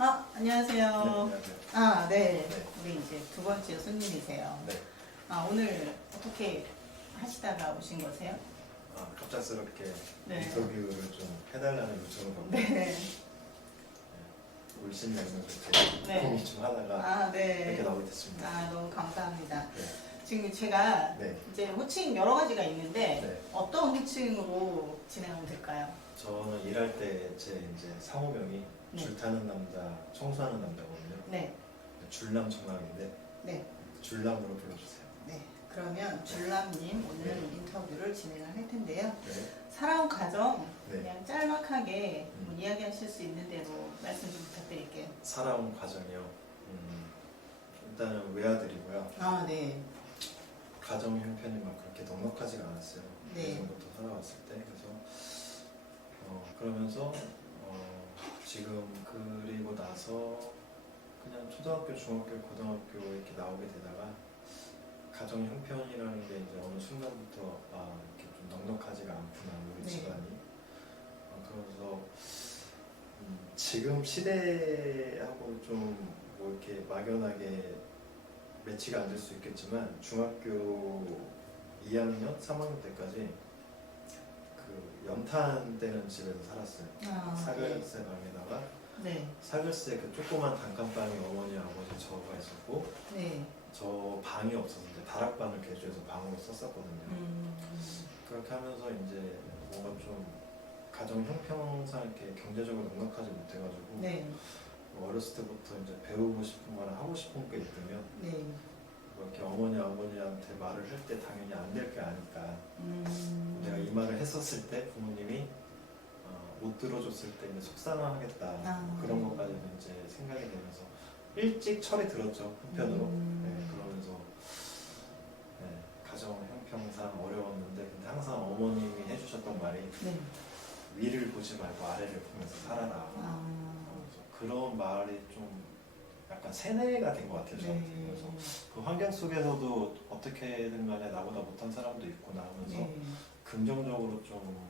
안녕하세요. 네, 안녕하세요. 네. 네. 우리 이제 두 번째 손님이세요. 네. 오늘 어떻게 하시다가 오신 거세요? 갑작스럽게 네. 인터뷰를 좀 해달라는 요청을 받고 네. 물심양면서 네. 고민 좀 하다가 이렇게 네. 나오게 됐습니다. 너무 감사합니다. 네. 지금 제가 네. 이제 호칭 여러 가지가 있는데 네. 어떤 호칭으로 진행하면 될까요? 저는 일할 때 제 이제 상호명이 네. 줄타는 남자, 청소하는 남자거든요. 네. 줄남 청남인데 네. 줄남으로 불러주세요. 네. 그러면 줄남님 오늘 네. 인터뷰를 진행을 할 텐데요. 네. 살아온 가정 네. 그냥 짤막하게 이야기하실 수 있는 대로 말씀 좀 부탁드릴게요. 살아온 과정이요. 일단은 외아들이고요. 네. 가정 형편이 막 그렇게 넉넉하지가 않았어요. 네. 예전부터 살아왔을 때. 그래서 그러면서 지금 그리고 나서 그냥 초등학교, 중학교, 고등학교 이렇게 나오게 되다가 가정 형편이라는 게 이제 어느 순간부터 이렇게 좀 넉넉하지가 않구나 우리 네. 집안이. 그래서 지금 시대하고 좀 뭐 이렇게 막연하게 매치가 안 될 수 있겠지만 중학교 2학년, 3학년 때까지 그 연탄 떼는 집에서 살았어요. 사글세 방에다가 네. 사글세 그 조그만 단칸방에 어머니 아버지 저가 있었고 네. 저 방이 없어서 이제 다락방을 개조해서 방으로 썼었거든요. 그렇게 하면서 이제 뭔가 좀 가정 형편상 이렇게 경제적으로 넉넉하지 못해가지고 네. 어렸을 때부터 이제 배우고 싶은 거나 하고 싶은 게 있으면 네. 뭐 이렇게 어머니 아버지한테 말을 할 때 당연히 안 될 게 아니까 내가 이 음. 말을 했었을 때 부모님이 못 들어줬을 때 이제 속상하겠다 그런 네. 것까지 이제 생각이 되면서 일찍 철이 들었죠 한편으로. 네, 그러면서 가정 형편상 어려웠는데 근데 항상 어머님이 해주셨던 말이 네. 위를 보지 말고 아래를 보면서 살아라. 그래서 그런 말이 좀 약간 세뇌가 된 것 같아요 저한테. 네. 그래서 그 환경 속에서도 어떻게든 간에 나보다 못한 사람도 있구나 하면서 네. 긍정적으로 좀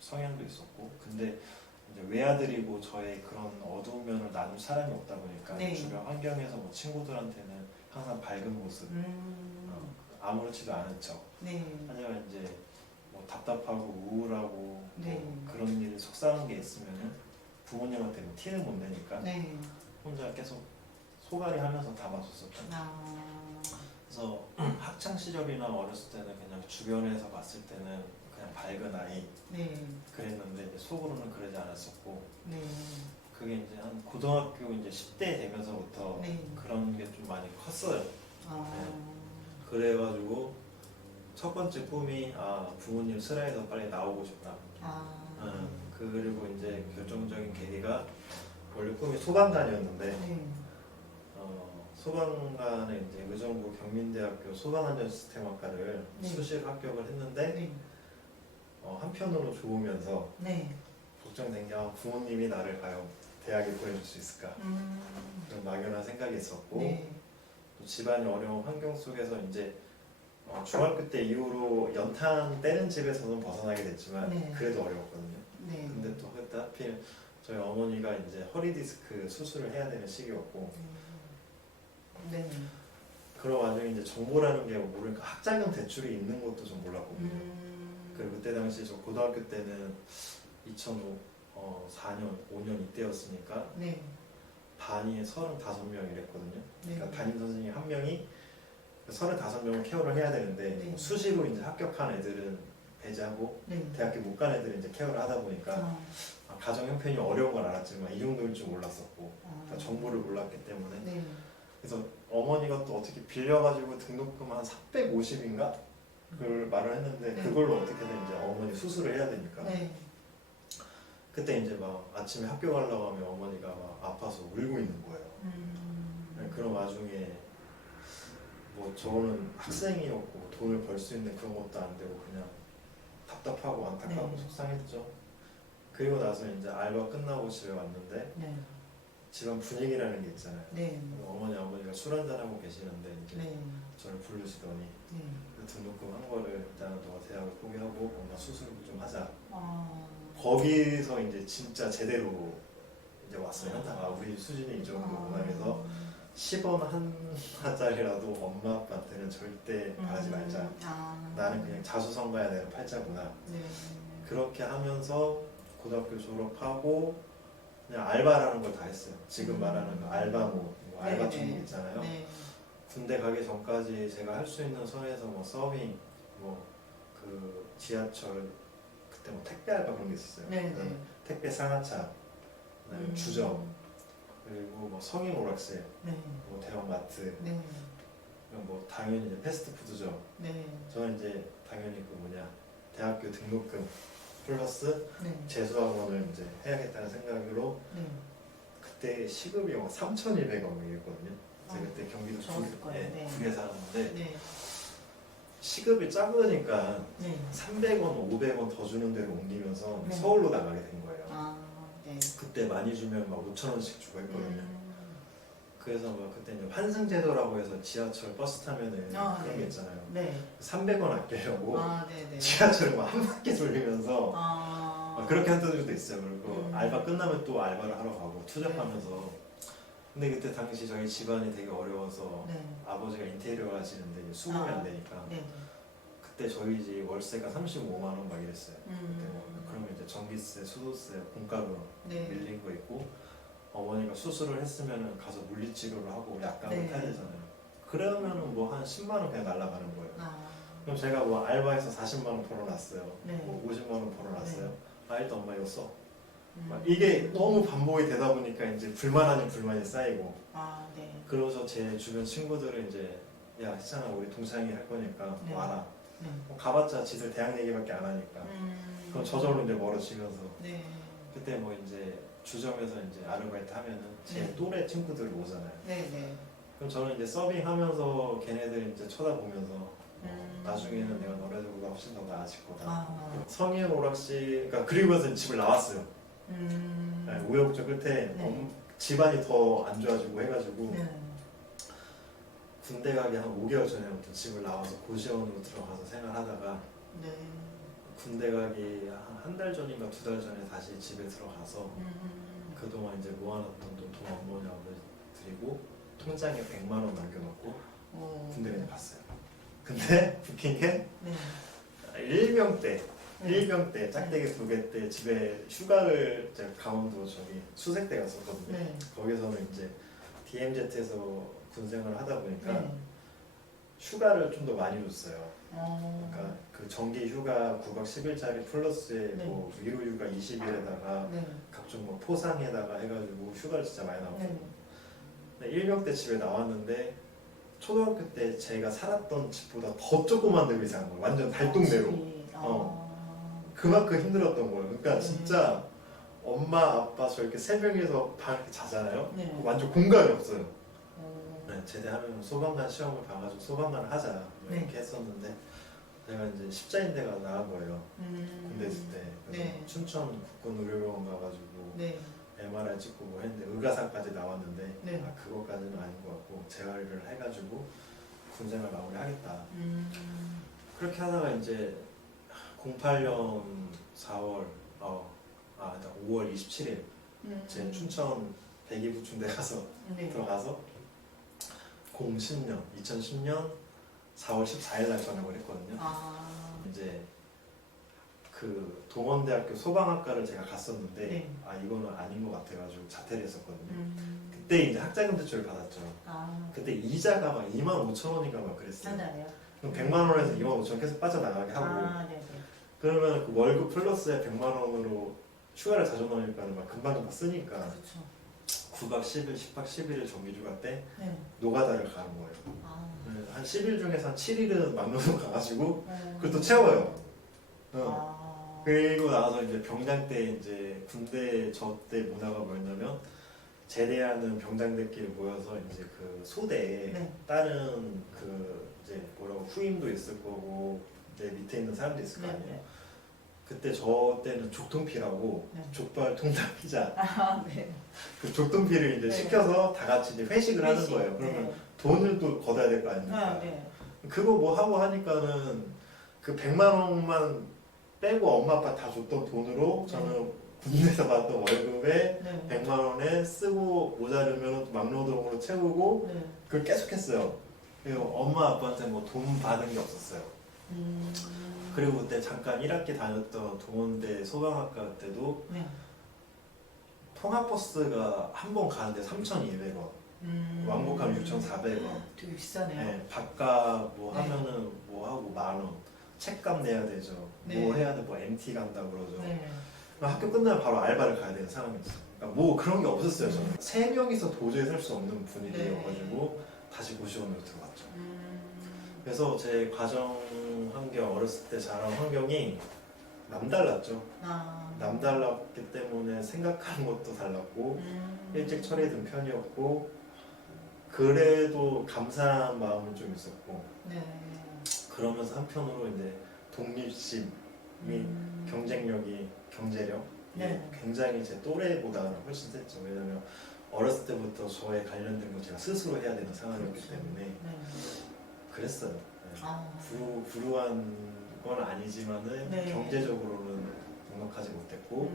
성향도 있었고 근데 이제 외아들이고 저의 그런 어두운 면을 나눌 사람이 없다 보니까 네. 주변 환경에서 뭐 친구들한테는 항상 밝은 모습 아무렇지도 않은 척 네. 하지만 이제 뭐 답답하고 우울하고 네. 뭐 그런 일이 속상한 게 있으면은 부모님한테 뭐 티를 못 내니까 네. 혼자 계속 소갈이 하면서 담아줬었죠. 그래서 학창 시절이나 어렸을 때는 그냥 주변에서 봤을 때는 그냥 밝은 아이 네. 그랬는데 이제 속으로는 그러지 않았었고 네. 그게 이제 한 고등학교 이제 10대 되면서부터 네. 그런 게 좀 많이 컸어요. 그래가지고 첫 번째 꿈이 부모님 슬하에서 빨리 나오고 싶다. 그리고 이제 결정적인 계기가 원래 꿈이 소방관이었는데 네. 소방관에 이제 의정부 경민대학교 소방안전시스템학과를 네. 수시로 합격을 했는데 네. 한편으로 좋으면서 네. 걱정된 게 부모님이 나를 과연 대학에 보내줄 수 있을까 그런 막연한 생각이 있었고 네. 또 집안이 어려운 환경 속에서 이제 중학교 때 이후로 연탄 떼는 집에서는 벗어나게 됐지만 네. 그래도 어려웠거든요. 네. 근데 또 그때 하필 저희 어머니가 이제 허리 디스크 수술을 해야 되는 시기였고 네. 그런 와중에 이제 정보라는 게 모르니까 학자금 대출이 있는 것도 좀 몰랐거든요. 그리고 그때 당시 저 고등학교 때는 2004년, 5년 이때였으니까 네. 반이 35명이랬거든요. 네. 그러니까 담임 선생님 한 명이 35명을 케어를 해야 되는데 네. 수시로 이제 합격한 애들은 배제하고 네. 대학교 못 간 애들은 이제 케어를 하다 보니까 가정 형편이 어려운 걸 알았지만 이 정도일 줄 몰랐었고 다 정보를 몰랐기 때문에 네. 그래서 어머니가 또 어떻게 빌려가지고 등록금 한 350인가 그걸 말을 했는데 네. 그걸로 어떻게든 이제 어머니 수술을 해야 되니까 네. 그때 이제 막 아침에 학교 가려고 하면 어머니가 막 아파서 울고 있는 거예요. 그런 와중에 뭐 저는 학생이었고 돈을 벌 수 있는 그런 것도 안 되고 그냥 답답하고 안타까워 네. 속상했죠. 그리고 나서 이제 알바 끝나고 집에 왔는데 네. 집안 분위기라는 게 있잖아요. 네. 어머니 아버지가 술 한잔 하고 계시는데 이제 네. 저를 부르시더니 네. 그 등록금 한 거를 일단은 너가 대학을 포기하고 뭔가 수술을 좀 하자. 아. 거기서 이제 진짜 제대로 이제 왔어요. 현타가 우리 수준이 이 정도구나. 그래서 10원 하나짜리라도 엄마 아빠한테는 절대 바라지 말자. 나는 그냥 자수성가해야 되는 팔자구나. 네. 그렇게 하면서 고등학교 졸업하고 그냥 알바라는 걸 다 했어요. 지금 말하는 그 알바모, 뭐 알바 네, 종목 네. 있잖아요. 네. 군대 가기 전까지 제가 할 수 있는 선에서 뭐 서빙, 뭐 그 지하철 그때 뭐 택배 알바 그런 게 있었어요. 네, 네. 택배 상하차, 그다음에 주점, 그리고 뭐 성인 오락실, 네. 뭐 대형마트, 네. 뭐 당연히 이제 패스트푸드점. 네. 저는 이제 당연히 그 뭐냐 대학교 등록금 플러스 네. 재수학원을 이제 해야겠다는 생각으로 네. 그때 시급이 막 3,200원이었거든요. 제가 그때 경기도 좋았을 거예요. 네. 북에 살았는데 네. 시급이 작으니까 네. 300원, 500원 더 주는 데로 옮기면서 네. 서울로 나가게 된 거예요. 아, 네. 그때 많이 주면 막 5,000원씩 주고 했거든요. 그래서 막 그때 이제 환승제도라고 해서 지하철 버스 타면은 그런 네. 게 있잖아요. 네. 300원 아끼려고 아, 네, 네. 지하철을 막 한 바퀴 돌리면서 아. 막 그렇게 했던 적도 있어요. 그리고 음. 알바 끝나면 또 알바를 하러 가고 투잡하면서. 근데 그때 당시 저희 집안이 되게 어려워서 네. 아버지가 인테리어 하시는데 이제 수급이 안 되니까 네. 그때 저희 집 월세가 35만 원 막 이랬어요. 그때 뭐 음. 그러면 이제 전기세, 수도세, 공과금 네. 밀린 거 있고 어머니가 수술을 했으면은 가서 물리치료를 하고 약값을 네. 타야 되잖아요. 그러면은 뭐 한 10만 원 그냥 날라가는 거예요. 아. 그럼 제가 뭐 알바해서 40만 원 벌어놨어요. 네. 뭐 50만 원 벌어놨어요. 아 일단 엄마 이거 써. 막 음. 이게 너무 반복이 되다 보니까 이제 불만 아닌 불만이 쌓이고 아, 네. 그러면서 제 주변 친구들은 이제 야 희찬아 우리 동창이 할 거니까 네. 와라. 네. 뭐 가봤자 지들 대학 얘기밖에 안 하니까 그럼 저절로 이제 멀어지면서 네. 그때 뭐 이제 주점에서 이제 아르바이트 하면은 제 네. 또래 친구들 오잖아요. 네, 네. 그럼 저는 이제 서빙하면서 걔네들 이제 쳐다보면서 나중에는 내가 너네들보다 훨씬 더 나아질 거다. 아. 성인 오락실 그러니까 그리고서 집을 나왔어요. 네, 우여곡절 끝에 네. 집안이 더 안 좋아지고 해가지고 네. 군대 가기 한 5개월 전에부터 집을 나와서 고시원으로 들어가서 생활하다가 네. 군대 가기 한 달 전인가 2달 전에 다시 집에 들어가서 그동안 이제 모아놨던 돈 어머니하고 드리고 통장에 100만 원 남겨놓고 군대 그냥 갔어요. 근데 웃긴 게 네. 일병 때 짝대기 2개 때 집에 휴가를 제가 강원도 저기 수색대 갔었거든요. 네. 거기서는 이제 DMZ에서 군생활을 하다 보니까 네. 휴가를 좀 더 많이 줬어요. 어. 그러니까 그 정기 휴가 9박 10일짜리 플러스에 네. 뭐 위로 휴가 20일에다가 네. 각종 뭐 포상에다가 해가지고 휴가를 진짜 많이 나왔어요. 네. 근데 일병 때 집에 나왔는데 초등학교 때 제가 살았던 집보다 더 조그만 데로 이사한 거예요. 완전 달동네로. 그만큼 힘들었던 거예요. 그러니까 진짜 엄마 아빠 저 이렇게 3명이서 방 이렇게 자잖아요. 네. 완전 공간이 없어요. 네, 제대하면 소방관 시험을 봐가지고 소방관을 하자 뭐 네. 이렇게 했었는데 제가 이제 십자인대가 나간 거예요. 군대 있을 때. 그래서 네. 춘천 국군의료병원 가가지고 네. MRI 찍고 뭐 했는데 의가상까지 나왔는데 네. 아, 그것까지는 아닌 것 같고 재활을 해가지고 군생활 마무리하겠다. 그렇게 하다가 이제 08년 4월 일단 5월 27일 제 춘천 백이부충대 가서 네. 들어가서 2010년 4월 14일 날 전역을 했거든요. 아. 이제 그 동원대학교 소방학과를 제가 갔었는데 네. 아 이거는 아닌 것 같아가지고 자퇴를 했었거든요. 그때 이제 학자금 대출을 받았죠. 아. 그때 이자가 막 25,000원인가 막 그랬어요. 한 달에요? 그럼 100만 원에서 25,000원 계속 빠져나가게 하고 아, 네, 네. 그러면 그 월급 플러스에 100만 원으로 휴가를 자주 넣으니까 막 금방 쓰니까 그렇죠. 9박 10일, 10박 11일 정기휴가 때 네. 노가다를 가는 거예요. 아. 한 10일 중에서 한 7일은 막노동 가가지고 네. 그걸 또 채워요. 아. 그리고 나서 이제 병장 때 이제 군대 저 때 문화가 뭐였냐면 제대하는 병장들끼리 모여서 이제 그 소대에 네. 다른 그 이제 뭐라고 후임도 있을 거고 내 밑에 있는 사람도 있을 거 네. 아니에요. 네. 그때 저 때는 족통피라고 네. 족발 통닭 피자 아, 네. 그 족통피를 이제 네. 시켜서 다 같이 이제 회식을 하는 회식. 거예요. 그러면 네. 돈을 또 걷어야 될 거 아닙니까? 아, 네. 그거 뭐 하고 하니까는 그 100만 원만 빼고 엄마 아빠 다 줬던 돈으로 저는 군대에서 받던 월급에 네. 100만 원에 쓰고 모자르면 막노동으로 채우고 네. 그걸 계속 했어요. 그리고 엄마 아빠한테 뭐 돈 받은 게 없었어요. 그리고 그때 잠깐 1학기 다녔던 동원대 소방학과 때도 네. 통학버스가 한 번 가는데 3,200원, 왕복하면 6,400원. 되게 비싸네요. 네, 바깥 뭐 네. 하면은 뭐 하고 10,000원. 책값 내야 되죠. 네. 뭐 해야 돼, 뭐 MT 간다 그러죠. 네. 그럼 학교 끝나면 바로 알바를 가야 되는 상황이었어요. 그러니까 뭐 그런 게 없었어요. 저는 세 명이서 도저히 살 수 없는 분위기여가지고 다시 고시원으로 들어갔죠. 그래서 제 가정 환경, 어렸을 때 자란 환경이 남달랐죠. 남달랐기 때문에 생각하는 것도 달랐고 일찍 처리된 편이었고 그래도 감사한 마음은 좀 있었고 네. 그러면서 한편으로 이제 독립심이 경쟁력이 경제력 네. 굉장히 제 또래보다는 훨씬 셌죠. 왜냐면 어렸을 때부터 저에 관련된 거 제가 스스로 해야 되는 상황이었기 그렇죠. 때문에 네. 그랬어요. 네. 아. 불우한 건 아니지만은 네. 경제적으로는 넉넉하지 못했고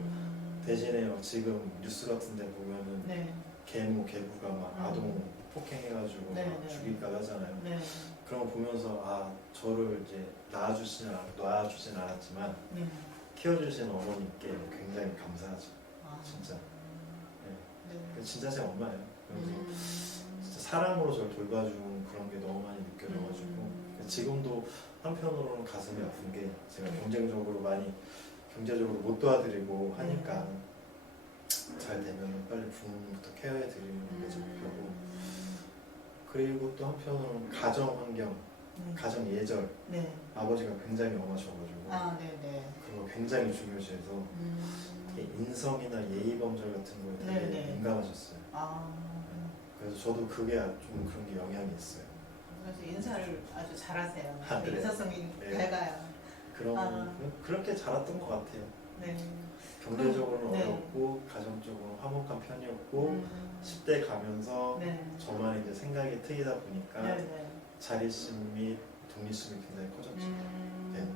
대신에 지금 뉴스 같은데 보면은 네. 계모 계부가 막 아동 폭행해가지고 네, 막 네. 죽일까 하잖아요. 네. 그런 거 보면서 아 저를 이제 놔주진 않았지만 네. 키워주신 어머니께 굉장히 감사하죠. 아. 진짜. 네. 진짜 제 엄마예요. 그래서 진짜 사랑으로 저를 돌봐준 그런 게 너무 많이 느껴져가지고 지금도 한편으로는 가슴이 아픈 게 제가 경제적으로 못 도와드리고 하니까 잘 되면 빨리 부모님부터 케어해드리는 게 제 목표고 그리고 또 한편으로는 가정 환경, 가정 예절 네. 아버지가 굉장히 엄하셔가지고 아, 네네. 그런 거 굉장히 중요시해서 이게 인성이나 예의 범절 같은 거에 되게 네네. 민감하셨어요. 아. 그래서 저도 그게 좀 그런 게 영향이 있어요. 그래서 인사를 아주 잘하세요. 아, 그래요? 인사성이 네. 밝아요. 그렇게 자랐던 것 같아요. 네. 경제적으로는 네. 어렵고 가정적으로 화목한 편이었고 10대 가면서 네. 저만 이제 생각이 트이다 보니까 네네. 자립심 및 독립심이 굉장히 커졌죠. 네.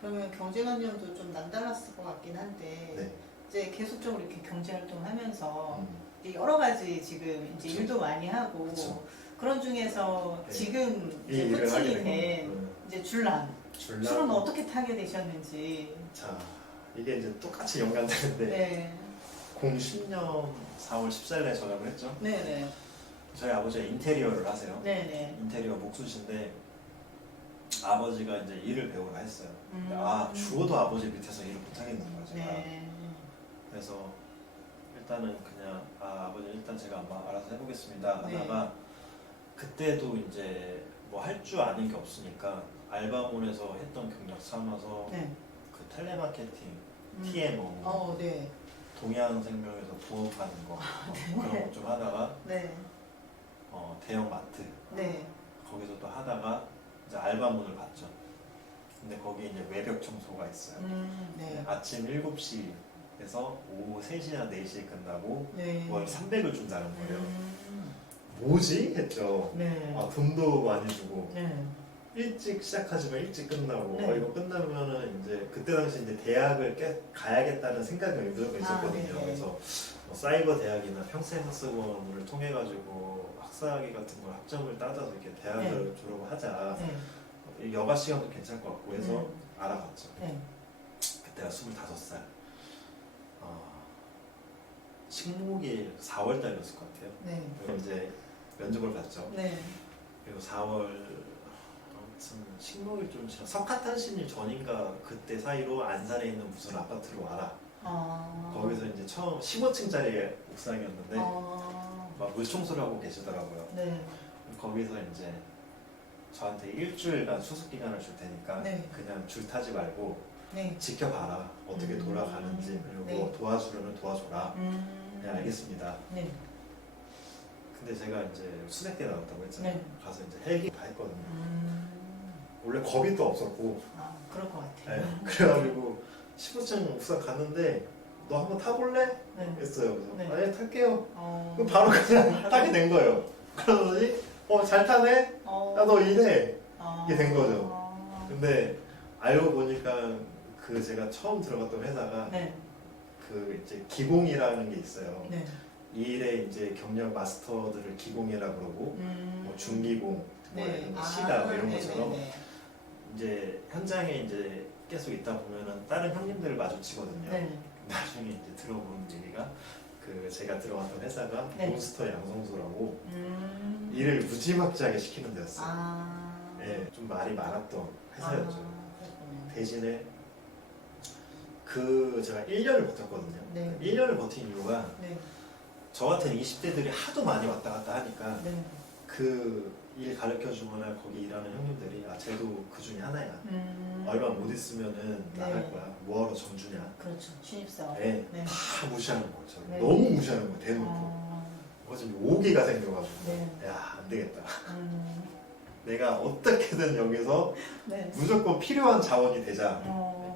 그러면 경제관념도 좀 남달랐을 것 같긴 한데 네. 이제 계속적으로 이렇게 경제 활동을 하면서 음, 이제 여러 가지 지금 이제 그쵸. 일도 많이 하고 그쵸. 그런 중에서 네. 지금 이 이제 일을 하게 호칭이 된 된 이제 줄남. 줄라. 술은 어떻게 타게 되셨는지. 자, 이게 이제 똑같이 연관되는데 네. 2010년 4월 14일에 전학을 했죠. 네네. 저희 아버지가 인테리어를 하세요. 네네. 인테리어 목수신데 아버지가 이제 일을 배우라 했어요. 근데 죽어도 아버지 밑에서 일을 못 하겠는 거예요, 제가. 네. 그래서 일단은 그냥 아버지 일단 제가 알아서 해보겠습니다 하다가 그때도 이제 뭐 할 줄 아는 게 없으니까 알바몬에서 했던 경력 삼아서 네. 그 텔레마케팅, TMO, 네. 동양생명에서 부업하는 거 그런 거 좀 하다가 네. 대형 마트 네. 거기서 또 하다가 이제 알바몬을 봤죠. 근데 거기 이제 외벽 청소가 있어요. 네. 아침 7시에서 오후 3시나 4시에 끝나고 네. 월 300을 준다는 거예요. 뭐지? 했죠. 네. 돈도 많이 주고 네. 일찍 시작하지만 일찍 끝나고 네. 이거 끝나면은 이제 그때 당시 이제 대학을 가야겠다는 생각이 무조건 있었거든요. 네네. 그래서 뭐 사이버 대학이나 평생학습원을 통해 가지고 학사학위 같은 걸 학점을 따져서 이렇게 대학을 졸업하자. 네. 여가 시간도 괜찮을 것 같고 해서 알아봤죠. 네. 그때가 25살. 식목일 4월 달이었을 것 같아요. 네. 그리고 이제 면접을 봤죠. 네. 그리고 4월 아무튼 식목일 좀 지나 석가탄신일 전인가 그때 사이로 안산에 있는 무슨 아파트로 와라. 거기서 이제 처음 15층짜리 옥상이었는데 막 물청소를 하고 계시더라고요. 네. 거기서 이제 저한테 일주일간 수습 기간을 줄 테니까 네. 그냥 줄 타지 말고 네. 지켜봐라. 어떻게 돌아가는지 그리고 네. 도와주려면 도와줘라. 네, 알겠습니다. 네. 근데 제가 이제 수색대 나왔다고 했잖아요. 네. 가서 이제 헬기 다 했거든요. 원래 겁이 또 없었고 그럴 것 같아요. 네, 그래가지고 15층 옥상 갔는데 너 한번 타볼래? 네. 했어요. 그래서 네. 아니 탈게요. 그럼 바로 그냥 타게 된 거예요. 그러더니 잘 타네? 야 너 일해. 이게 된 거죠. 근데 알고 보니까 그 제가 처음 들어갔던 회사가 네. 그 이제 기공이라는 게 있어요. 네. 이 일에 이제 경력 마스터들을 기공이라 그러고 뭐 중기공, 뭐 네. 시다 뭐 이런 것처럼 네네네. 이제 현장에 이제 계속 있다 보면은 다른 형님들을 마주치거든요. 네. 나중에 이제 들어보는 얘기가 그 제가 들어갔던 회사가 네. 몬스터 양성소라고 일을 무지막지하게 시키는 데였어요. 아. 네, 좀 말이 많았던 회사였죠. 그렇군요. 대신에 그 제가 1년을 버텼거든요. 네. 1년을 버틴 이유가 네. 저 같은 20대들이 하도 많이 왔다 갔다 하니까 네. 그 일 가르쳐 주거나 거기 일하는 형님들이 아 쟤도 그 중에 하나야. 얼마 못 있으면은 나갈 네. 거야. 뭐하러 정주냐. 그렇죠. 신입사원. 네, 네. 다 무시하는 거예요. 저를. 네. 너무 무시하는 거예요. 대놓고. 그래서 이제 오기가 생겨가지고 네. 야 안 되겠다. 음. 내가 어떻게든 여기서 네. 무조건 필요한 자원이 되자.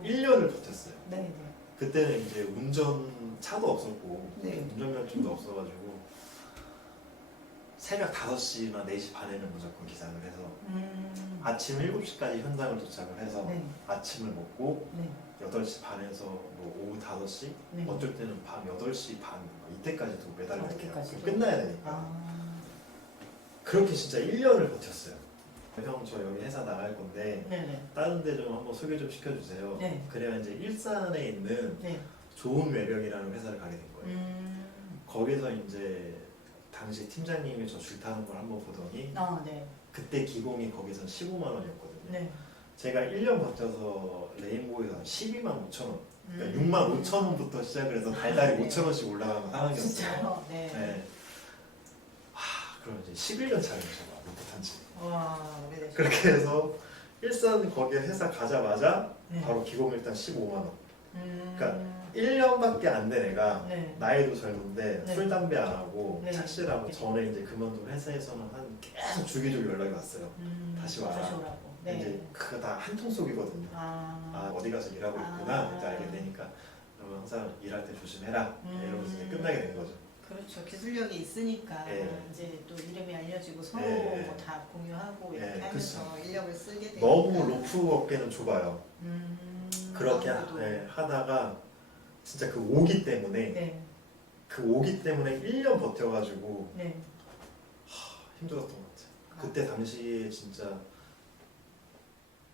1년을 버텼어요. 네. 네. 그때는 이제 운전 차도 없었고 네. 운전면허증도 없어가지고 새벽 5시나 4시 반에는 무조건 기상을 해서 아침 7시까지 현장을 도착을 해서 네. 아침을 먹고 네. 8시 반에서 뭐 오후 5시 네. 어쩔 때는 밤 8시 반 이때까지도 매달려 있어요. 그때까지도? 끝나야 되니까. 아. 그렇게 진짜 1년을 버텼어요. 형 저 여기 회사 나갈 건데 네네. 다른 데 좀 한번 소개 좀 시켜주세요. 네. 그래야 이제 일산에 있는 네. 좋은 외벽이라는 회사를 가게 된 거예요. 거기서 이제 당시 팀장님이 저 줄 타는 걸 한번 보더니 아, 네. 그때 기공이 거기선 15만 원이었거든요. 네. 제가 1년 버텨서 레인보우에서 한 12만 5천 원, 그러니까 음. 6만 5천 원부터 시작을 해서 달달이 네. 5천 원씩 올라가는 상황이었어요. 진짜요? 네. 네. 그럼 이제 11년 차예요, 제가 못한 지. 와, 오래되셨어요. 그렇게 해서 일산 거기에 회사 가자마자 네. 바로 기공 일단 15만 원. 음. 그러니까 1년밖에 안 된 애가 네. 나이도 젊은데 네. 술 담배 안 하고 네. 착실하고 전에 이제 그만둔 회사에서는 한 계속 주기적으로 연락이 왔어요. 다시 와라. 다시 오라고. 네. 이제 그거 다 한 통 속이거든요. 아 어디 가서 일하고 있구나 이제 알게 되니까 그러면 항상 일할 때 조심해라 이러면서 이제 끝나게 된 거죠. 그렇죠. 기술력이 있으니까 네. 이제 또 이름이 알려지고 서로 네. 뭐 다 공유하고 이렇게 네, 하면서 인력을 쓰게 되니까 너무 로프 업계는 좁아요. 그렇게 아무래도. 하다가 진짜 그 오기 때문에 네. 그 오기 때문에 1년 버텨가지고 네. 힘들었던 것 같아요. 그때 당시에 진짜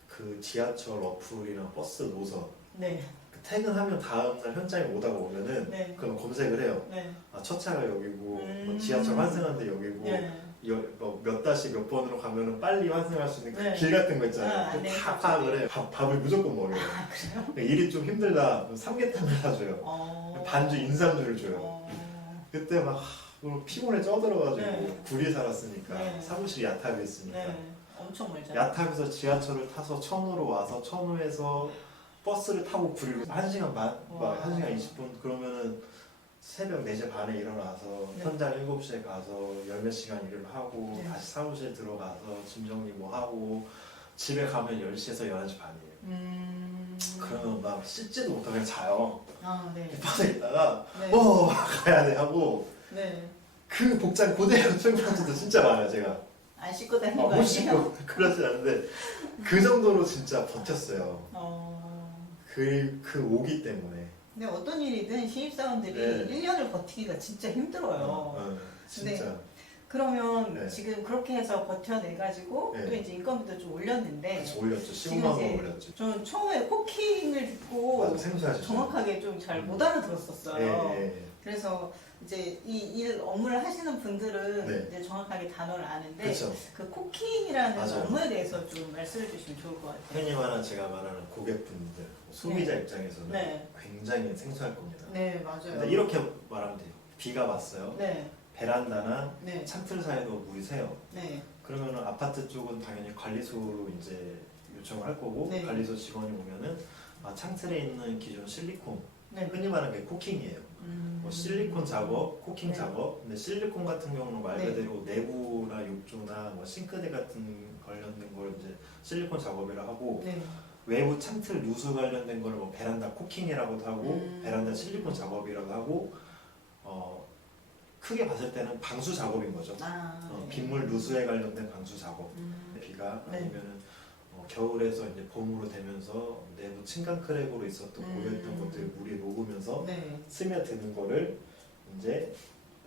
그 지하철 어플이랑 버스 노선 네. 그 퇴근하면 다음날 현장에 오다가 오면은 네. 그럼 검색을 해요. 네. 아, 첫 차가 여기고 뭐 지하철 환승하는데 여기고 네. 몇 다시 몇 번으로 가면은 빨리 환승할 수 있는 그 네. 길 같은 거 있잖아요. 아, 그거 네, 다 그렇죠. 파악을 해요. 밥을 무조건 먹여요. 아, 그래요? 그러니까 일이 좀 힘들다. 그럼 삼계탕을 사줘요. 반주 인삼주를 줘요. 그때 막 피곤에 쪄들어가지고 네. 구리 살았으니까 네. 사무실이 야탑에 있으니까 네. 엄청 멀잖아요. 야탑에서 지하철을 타서 천우로 와서 천우에서 버스를 타고 구리로 1시간 반, 막 1시간 20분 그러면은 새벽 4시 반에 일어나서 네. 현장 7시에 가서 열몇 시간 일을 하고 네. 다시 사무실 들어가서 짐 정리 뭐 하고 집에 가면 10시에서 11시 반이에요. 그러면 막 씻지도 못하고 그냥 자요. 아, 네. 방에 있다가 네. 가야 돼 하고 네. 그 복장 그대로 출근한 적도 진짜 많아요 제가. 안 씻고 다니는 거 못 아니에요? 씻고 그러진 않은데 그 정도로 진짜 버텼어요. 그 오기 때문에. 근데 어떤 일이든 신입사원들이 네. 1년을 버티기가 진짜 힘들어요. 진짜. 그러면 네. 지금 그렇게 해서 버텨내가지고 네. 또 이제 인건비도 좀 올렸는데 같이 올렸죠. 지금 15만 원 이제 올렸죠. 전 처음에 코킹을 듣고 맞아 생소하시죠. 정확하게 좀 잘 못 알아들었었어요. 예. 그래서 이제 이 일 업무를 하시는 분들은 네. 이제 정확하게 단어를 아는데 그렇죠. 그 코킹이라는 맞아요. 업무에 대해서 좀 말씀해 주시면 좋을 것 같아요. 흔히 말하는 제가 말하는 고객분들, 소비자 네. 입장에서는 네. 굉장히 생소할 겁니다. 네, 맞아요. 근데 이렇게 말하면 돼요. 비가 왔어요. 네, 베란다나 네, 창틀 사이로 물이 새요. 네, 그러면은 아파트 쪽은 당연히 관리소로 이제 요청을 할 거고 네. 관리소 직원이 오면은 창틀에 있는 기존 실리콘 네. 흔히 말하는 게 코킹이에요. 뭐 실리콘 작업, 코킹 네. 작업. 근데 실리콘 같은 경우는 말 네. 그대로 내부나 욕조나 뭐 싱크대 같은 관련된 걸 이제 실리콘 작업이라 하고 네. 외부 창틀 누수 관련된 걸 뭐 베란다 코킹이라고도 하고 베란다 실리콘 작업이라고 하고 크게 봤을 때는 방수 작업인 거죠. 네. 빗물 누수에 관련된 방수 작업. 비가 네. 아니면은 겨울에서 이제 봄으로 되면서 내부 층간 크랙으로 있었던 고여있던 것들이 물이 녹으면서 네. 스며드는 거를 이제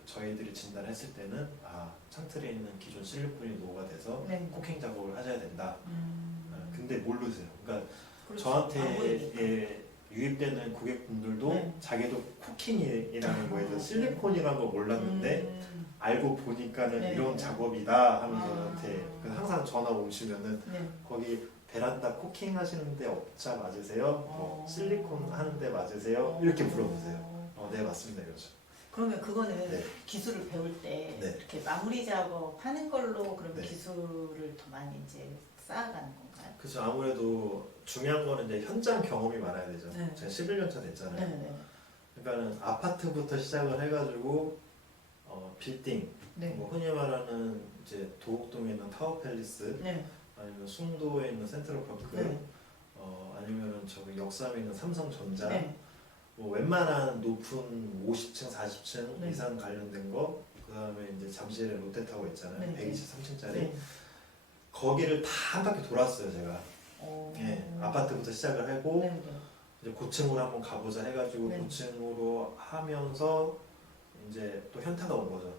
저희들이 진단했을 때는 창틀에 있는 기존 실리콘이 녹아돼서 네. 코킹 작업을 하셔야 된다. 근데 모르세요. 그러니까 그렇죠. 안 보이니까. 저한테 유입되는 고객분들도 네. 자기도 코킹이라는 거에 대해서 실리콘이라는 걸 몰랐는데 알고 보니까는 네. 이런 작업이다 하면서 저한테 그래서 항상 전화 오시면은 네. 거기 베란다 코킹 하시는데 업자 맞으세요? 뭐 실리콘 하는데 맞으세요? 이렇게 물어보세요. 네 맞습니다 이러죠. 그러면 그거는 네. 기술을 배울 때 네. 이렇게 마무리 작업하는 걸로 그러면 네. 기술을 더 많이 이제 쌓아가는 건가요? 그렇죠. 아무래도 중요한 거는 이제 현장 경험이 많아야 되죠. 네. 제가 11년차 됐잖아요. 네. 그러니까는 아파트부터 시작을 해가지고 빌딩, 네. 뭐 흔히 말하는 이제 도곡동에 있는 타워팰리스, 네. 아니면 숭도에 있는 센트럴파크, 네. 아니면은 저기 역삼에 있는 삼성전자, 네. 뭐 웬만한 높은 50층, 40층 네. 이상 관련된 거, 그 다음에 이제 잠실에 롯데타워 있잖아요. 네. 123층짜리. 네. 거기를 다 한 바퀴 돌았어요, 제가. 예, 아파트부터 시작을 하고, 네. 이제 고층으로 한번 가보자 해가지고 네. 고층으로 하면서 이제 또 현타가 온 거죠.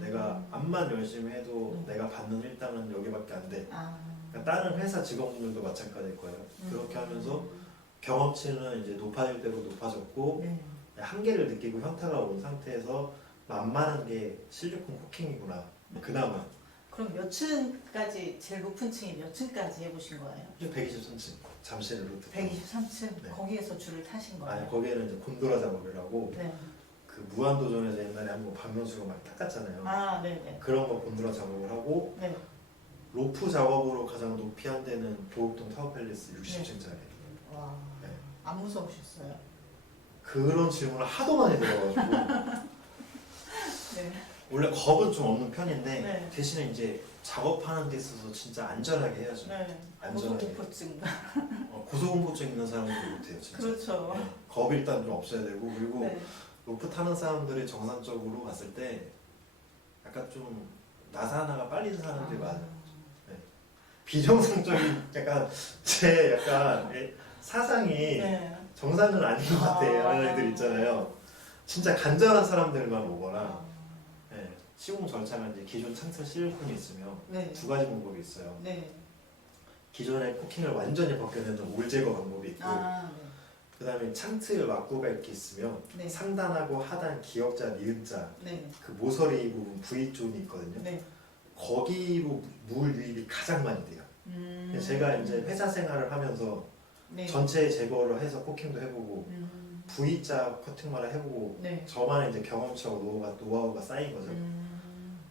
내가 암만 열심히 해도 내가 받는 일당은 여기밖에 안 돼. 그러니까 다른 회사 직원분들도 마찬가지일 거예요. 그렇게 하면서 경험치는 이제 높아질 대로 높아졌고 네. 한계를 느끼고 현타가 온 상태에서 만만한 게 실리콘 코킹이구나. 그나마 그럼 몇 층까지 제일 높은 층이 몇 층까지 해보신 거예요? 123층 잠실 루트 123층 네. 거기에서 줄을 타신 거예요? 아니 거기에는 이제 곤도라 작업이라고 네. 그 무한도전에서 옛날에 한번 박명수가 막 닦았잖아요. 네네. 그런 거 곤도라 작업을 하고 네. 로프 작업으로 가장 높이 한 데는 도곡동 타워팰리스 60층짜리. 와. 네. 안 무서우셨어요? 그런 질문을 하도 많이 들어가지고 네. 원래 겁은 좀 없는 편인데 네. 대신에 이제 작업하는 데 있어서 진짜 안전하게 해야죠. 네. 안전하게. 고소공포증. 고소공포증 있는 사람들도 못해요. 진짜. 그렇죠. 네. 겁이 일단 좀 없어야 되고 그리고 네. 로프 타는 사람들이 정상적으로 봤을 때 약간 좀 나사하나가 빨리는 사람들이 많아요. 비정상적인 약간 제 약간 사상이 네. 정상은 아닌 것 같아요. 이런 애들 있잖아요. 진짜 간절한 사람들만 오거나 네. 시공 절차가 이제 기존 창틀 실리콘이 있으면 네. 두 가지 방법이 있어요. 네. 기존의 코킹을 완전히 벗겨내는 올 제거 방법이 있고 네. 그 다음에 창틀 막구가 이렇게 있으면 네. 상단하고 하단 기역자, 니은자 네. 그 모서리 부분 V존이 있거든요. 네. 거기로 물 유입이 가장 많이 돼요. 제가 이제 회사 생활을 하면서 네. 전체 제거를 해서 코킹도 해보고 V자 커팅만 해보고 네. 저만의 이제 경험치와 노하우가 쌓인 거죠.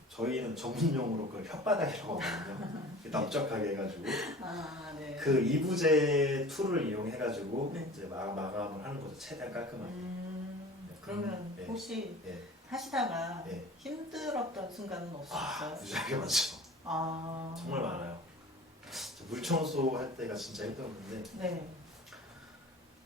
저희는 전문용어로 그걸 혓바닥이라고 하거든요. 납작하게 해가지고 네. 그 이부제 툴을 이용해가지고 네. 이제 마감을 하는 거죠. 최대한 깔끔하게. 그러면 예. 혹시 예. 하시다가 예. 힘들었던 순간은 없으셨어요? 무지하게 많죠. 정말 많아요. 물 청소할 때가 진짜 힘들었는데 네.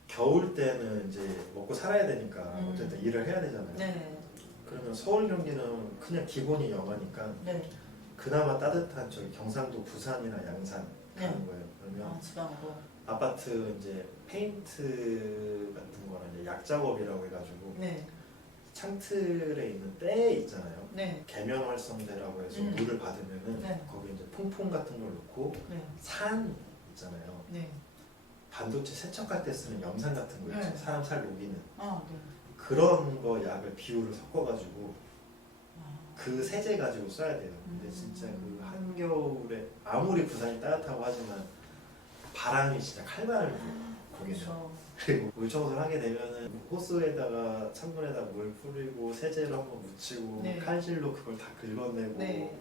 겨울 때는 이제 먹고 살아야 되니까 어쨌든 일을 해야 되잖아요. 네. 그러면 서울 경기는 그냥 기본이 영하니까 네. 그나마 따뜻한 저기 경상도 부산이나 양산 네. 가는 거예요. 그러면 지방으로. 아파트 이제 페인트 같은 거나 이제 약 작업이라고 해가지고 네. 창틀에 있는 때 있잖아요. 네. 계면 활성대라고 해서 물을 받으면은 네. 거기 이제 퐁퐁 같은 걸 넣고 네. 산 있잖아요. 네. 반도체 세척할 때 쓰는 염산 같은 거 있죠. 네. 사람 살 녹이는 네. 그런 거 약을 비율을 섞어가지고 그 세제 가지고 써야 돼요. 근데 진짜 그 한겨울에 아무리 부산이 따뜻하고 하지만 바람이 진짜 칼바람이 불어요. 거기는. 그렇죠. 그리고 물 청소를 하게 되면은 호스에다가 찬물에다 물 뿌리고 세제로 한번 묻히고 네. 칼질로 그걸 다 긁어내고 네.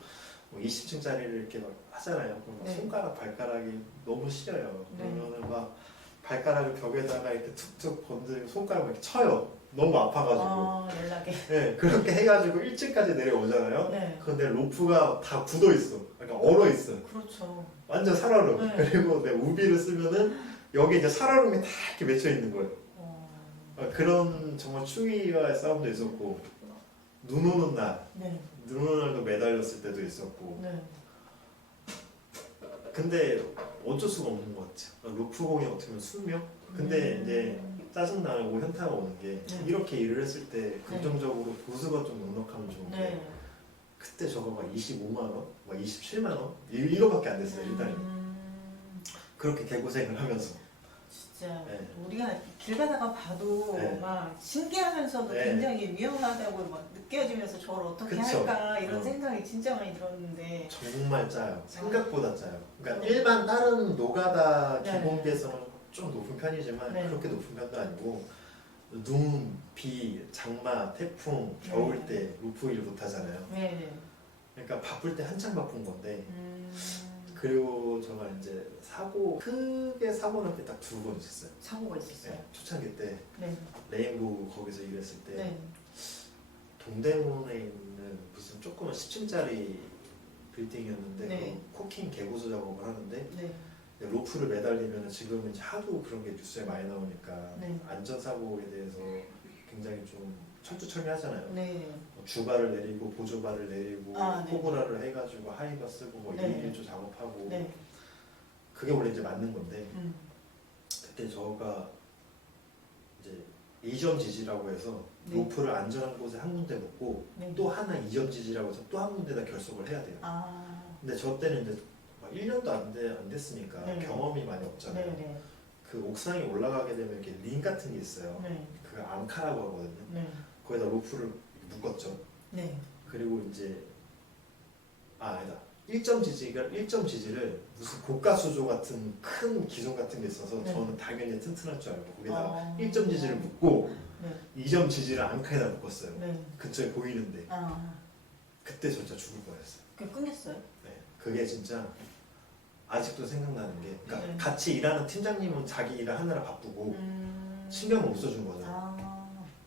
뭐 20층짜리를 이렇게 막 하잖아요. 그럼 막 네. 손가락 발가락이 너무 시려요. 네. 그러면은 막 발가락을 벽에다가 이렇게 툭툭 건드리고 손가락 이렇게 쳐요. 너무 아파가지고. 연락에. 네, 그렇게 해가지고 1층까지 내려오잖아요. 네. 근데 로프가 다 굳어 있어. 그러니까 얼어 있어. 그렇죠. 완전 살얼음. 네. 그리고 내 우비를 쓰면은 여기 이제 살얼음이 다 이렇게 맺혀 있는 거예요. 그런 정말 추위와의 싸움도 있었고 눈 오는 날, 네. 눈 오는 날도 매달렸을 때도 있었고. 네. 근데 어쩔 수가 없는 것 같아요. 로프공이 어떻게 보면 숙명? 근데 이제 짜증나고 현타가 오는 게 이렇게 일을 했을 때 긍정적으로 보수가 좀 넉넉하면 좋은데 네. 그때 저거 막 25만 원? 막 27만 원? 이거밖에 안 됐어요 일단은. 그렇게 개고생을 하면서 진짜 네. 우리가 길 가다가 봐도 네. 막 신기하면서도 네. 굉장히 위험하다고 막 느껴지면서 저걸 어떻게 그쵸. 할까 이런 생각이 진짜 많이 들었는데 정말 짜요. 생각보다 짜요. 그러니까 일반 다른 노가다 네. 기본비에서는 좀 높은 편이지만 네. 그렇게 높은 편도 아니고 눈, 비, 장마, 태풍, 겨울 네. 때 루프 일 못 하잖아요. 네. 그러니까 바쁠 때 한창 바쁜 건데 그리고 제가 이제 크게 사고 날 때 딱 2번 있었어요. 사고가 있었어요. 네, 초창기 때 네. 레인보우 거기서 일했을 때 네. 동대문에 있는 무슨 조그만 10층짜리 빌딩이었는데 네. 코킹 개고수 작업을 하는데 네. 로프를 매달리면 지금은 이제 하도 그런 게 뉴스에 많이 나오니까 네. 안전사고에 대해서 굉장히 좀 철두철미하잖아요. 네. 주바를 내리고 보조바를 내리고 네. 코브라를 해가지고 하이바 쓰고 뭐 네. 1일1조 작업하고 네. 그게 원래 이제 맞는 건데 그때 저가 이제 2점 지지라고 해서 네. 로프를 안전한 곳에 한 군데 놓고 네. 또 하나 2점 지지라고 해서 또 한 군데다 결속을 해야 돼요. 아. 근데 저 때는 이제 막 1년도 안 됐으니까 네. 경험이 많이 없잖아요. 네. 그 옥상에 올라가게 되면 이렇게 링 같은 게 있어요. 네. 그 앙카라고 하거든요. 네. 거기다 로프를 묶었죠. 네. 그리고 이제 아니다. 1점 지지를 무슨 고가 수조 같은 큰 기둥 같은 게 있어서 네. 저는 당연히 튼튼할 줄 알고 거기다 아. 1점 지지를 묶고 네. 2점 지지를 앙카에다 묶었어요. 네. 그쪽에 보이는데 아. 그때 진짜 죽을 뻔했어요. 그게 끊겼어요? 네. 그게 진짜 아직도 생각나는 게 그러니까 네. 같이 일하는 팀장님은 자기 일을 하느라 바쁘고 신경을 못 써준 거죠. 아.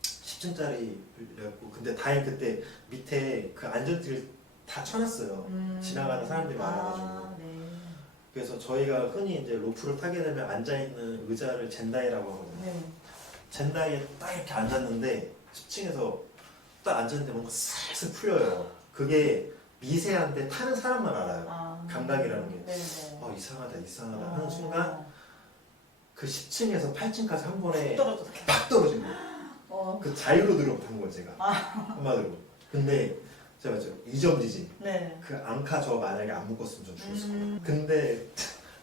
10층짜리였고 근데 다행히 그때 밑에 그 안전띠를 다 쳐놨어요. 지나가는 사람들이 많아가지고. 네. 그래서 저희가 흔히 이제 로프를 타게 되면 앉아있는 의자를 젠다이라고 하거든요. 네. 젠다이에 딱 이렇게 앉았는데 10층에서 딱 앉았는데 뭔가 슬슬 풀려요. 그게 미세한데 타는 사람만 알아요. 아. 감각이라는 게. 네. 이상하다 하는 순간 그 10층에서 8층까지 한 번에 떨어졌어. 팍 떨어진 거예요. 어. 그 자유로 들어간 거예요 제가. 한마디로. 근데 제가 2점 지지. 네. 그 앙카 저 만약에 안 묶었으면 전 죽었을 거예요. 근데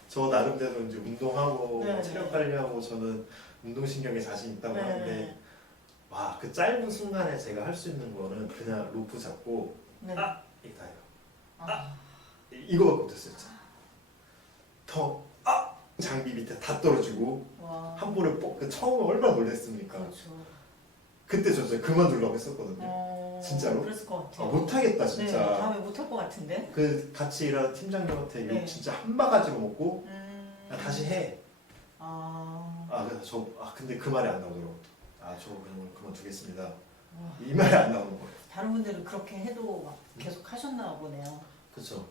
저 나름대로 이제 운동하고 네, 체력 네. 관리하고 저는 운동신경에 자신 있다고 하는데 네. 와 그 짧은 순간에 제가 할 수 있는 거는 그냥 로프 잡고 네. 이게 다예요. 아. 이거밖에 못했어요 진짜. 장비 밑에 다 떨어지고 와. 한 번에 그 처음에 얼마나 놀랬습니까? 그렇죠. 그때 저 진짜 그만두려고 했었거든요. 진짜로? 그랬을 것 같아요. 못하겠다 네. 진짜. 다음에 못할 것 같은데. 그 같이 일하는 팀장님한테 네. 욕 진짜 한 바가지로 먹고 야, 다시 해. 아. 그래서 근데 그 말이 안 나오더라고. 저 그냥 그만두겠습니다. 와. 이 말이 안 나오는 거예요. 다른 분들은 그렇게 해도 막 계속 하셨나 보네요. 그렇죠.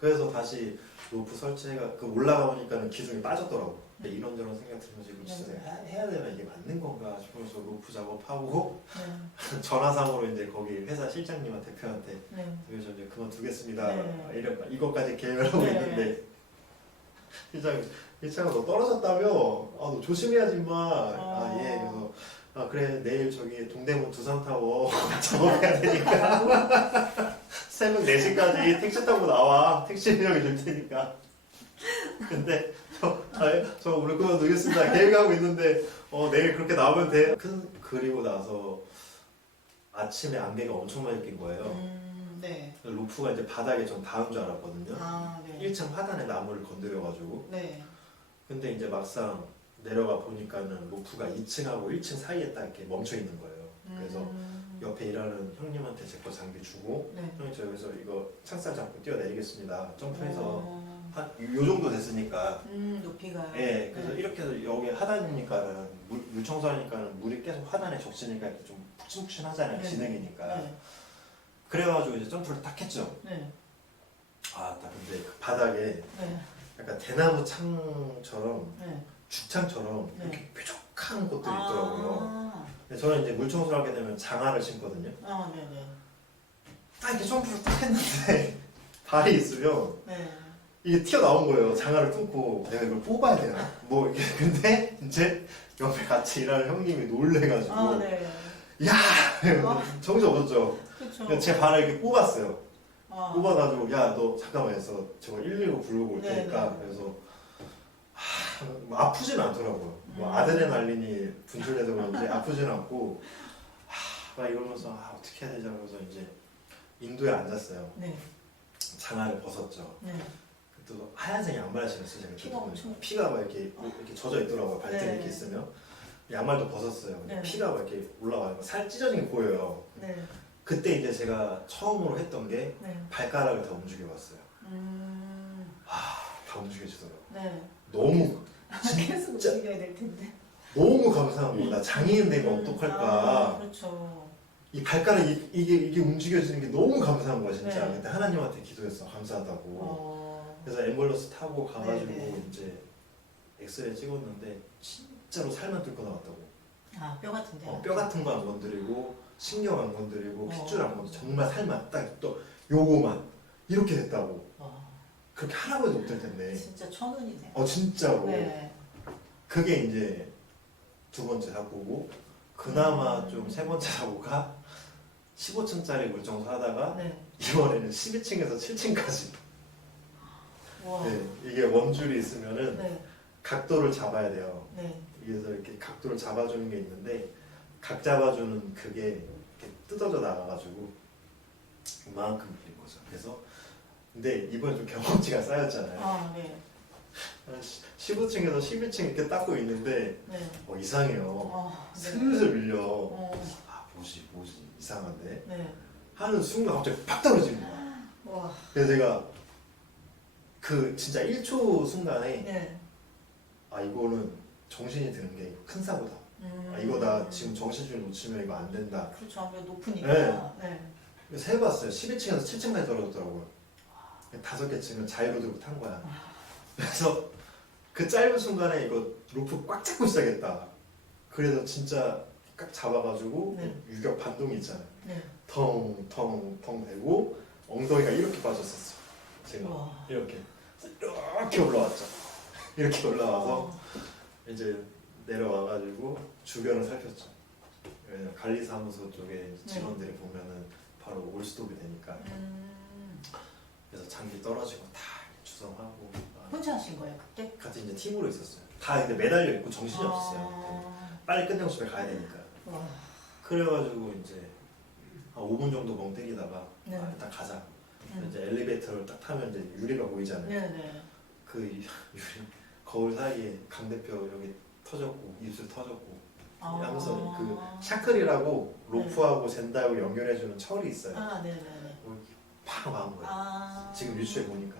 그래서 다시 로프 설치해가 그 올라가보니까는 기둥이 빠졌더라고. 근데 이런저런 생각 들면서 이거 진짜 네. 내가 해야 되나 이게 맞는 건가 싶으면서 로프 작업하고 네. 전화상으로 이제 거기 회사 실장님한테 대표한테 네. 그래서 이제 그만두겠습니다. 네. 이것까지 계획을 하고 네. 있는데 실장아 너 떨어졌다며? 너 조심해야지 임마. 예. 그래서 그래 내일 저기 동대문 두산타워 작업해야 되니까 새벽 4시까지 택시 타고 나와. 택시 비용이 줄 테니까. 근데 저 오늘 그만두겠습니다. 계획하고 있는데 내일 그렇게 나오면 돼. 그리고 나서 아침에 안개가 엄청 많이 낀 거예요. 네. 로프가 이제 바닥에 좀 닿은 줄 알았거든요. 네. 1층 하단에 나무를 건드려가지고. 네. 근데 이제 막상 내려가 보니까는 로프가 2층하고 1층 사이에 딱 이렇게 멈춰 있는 거예요. 그래서 옆에 일하는 형님한테 제 거 장비 주고 네. 형님 저 여기서 이거 창살 잡고 뛰어내리겠습니다. 점프해서 한 요 정도 됐으니까. 높이가. 예, 그래서 네. 이렇게 해서 여기 하단이니까는 물 청소하니까는 물이 계속 하단에 적시니까 이렇게 좀 푹신푹신하잖아요. 네. 진흙이니까. 네. 그래가지고 이제 점프를 딱 했죠. 네. 딱 근데 그 바닥에 네. 약간 대나무 창처럼 네. 죽창처럼 네. 이렇게 뾰족한 것들이 있더라고요. 아. 근데 저는 이제 물 청소를 하게 되면 장화를 신거든요. 네네. 딱 이렇게 점프를 딱 했는데 발이 있으면 네. 이게 튀어나온 거예요. 장화를 뚫고 내가 이걸 뽑아야 되나? 뭐 이게 근데 이제 옆에 같이 일하는 형님이 놀래가지고 아, 네. 야! 정신 없었죠. 그렇죠. 제 발을 이렇게 뽑았어요. 아, 뽑아가지고 야 너 잠깐만 해서 저거 119 부르고 올 네, 테니까 네. 그래서 뭐 아프지는 않더라고요. 뭐 아드레날린이 분출돼서 그런지 아프지는 않고 막 이러면서 어떻게 해야 되지 하면서 이제 인도에 앉았어요. 네. 장화를 벗었죠. 네. 또 하얀색 양말을 신었어요. 제가 피가 엄청 피가 막 이렇게 젖어 있더라고요. 발등에 네. 이렇게 있으면 양말도 벗었어요. 근데 네. 피가 막 이렇게 올라가요. 살 찢어진 게 보여요. 네. 그때 이제 제가 처음으로 했던 게 네. 발가락을 다 움직여봤어요. 음. 다 움직여지더라고요. 네. 너무 계속 움직여야 될 텐데. 너무 감사한 거야. 나 장애인 되면 아, 어떡할까. 그렇죠. 이 발가락이 이게 움직여지는 게 너무 감사한 거야 진짜. 네. 그때 하나님한테 기도했어. 감사하다고. 그래서 앰뷸런스 타고 가가지고 네네. 이제 엑스레이 찍었는데 진짜로 살만 뚫고 나왔다고. 아, 뼈 같은데. 뼈 같은 거 안 건드리고 신경 안 건드리고 어. 핏줄 안 건드리고 정말 살만 딱 또 요거만 이렇게 됐다고. 와, 그렇게 하라고 해도 못될 텐데. 진짜 천운이네요. 진짜로. 네. 그게 이제 두 번째 사고고 그나마 좀 세 번째 사고가 15층짜리 물정소 하다가 네. 이번에는 12층에서 7층까지. 와. 네, 이게 원줄이 있으면은 네. 각도를 잡아야 돼요. 네. 그래서 이렇게 각도를 잡아주는 게 있는데 각 잡아주는 그게 이렇게 뜯어져 나가가지고 이만큼 밀린 거죠. 그래서 근데 이번에 좀 경험치가 쌓였잖아요. 아, 네. 15층에서 12층 이렇게 닦고 있는데 네. 이상해요. 네. 슬슬 밀려. 어. 뭐지 이상한데 네. 하는 순간 갑자기 팍 떨어지는 거야. 와. 그래서 제가 그 진짜 1초 순간에 네. 이거는 정신이 드는 게 큰 사고다. 이거 나 지금 정신줄 놓치면 이거 안 된다. 그렇죠. 아무래도 높으니까. 네. 네. 그래서 해봤어요. 12층에서 7층까지 떨어졌더라고요. 5개 층은 자이로 들고 탄 거야. 그래서 그 짧은 순간에 이거 로프 꽉 잡고 있어야겠다. 그래서 진짜 꽉 잡아가지고 네. 유격 반동이 있잖아요. 네. 텅텅텅 대고 엉덩이가 이렇게 빠졌었어. 제가 와. 이렇게 올라왔죠. 이렇게 올라와서 어. 이제 내려와가지고 주변을 살폈죠. 왜냐면 관리사무소 쪽에 직원들이 보면은 바로 올스톱이 되니까. 그래서 장비 떨어지고 다 주성하고 혼자 하신 거예요 그때? 같이 이제 팀으로 있었어요. 다 근데 매달려 있고 정신이 없었어요. 빨리 끝내고 집에 가야 되니까. 와. 그래가지고 이제 한 5분 정도 멍 때리다가 네. 일단 가자. 이제 엘리베이터를 딱 타면 이제 유리가 보이잖아요. 네네. 그 유리 거울 사이에 강 대표 여기 터졌고 입술 터졌고 하면서 그 샤클이라고 로프하고 젠다하고 연결해주는 철이 있어요. 아, 네네네. 팍 막은 거예요. 지금 뉴스에 보니까.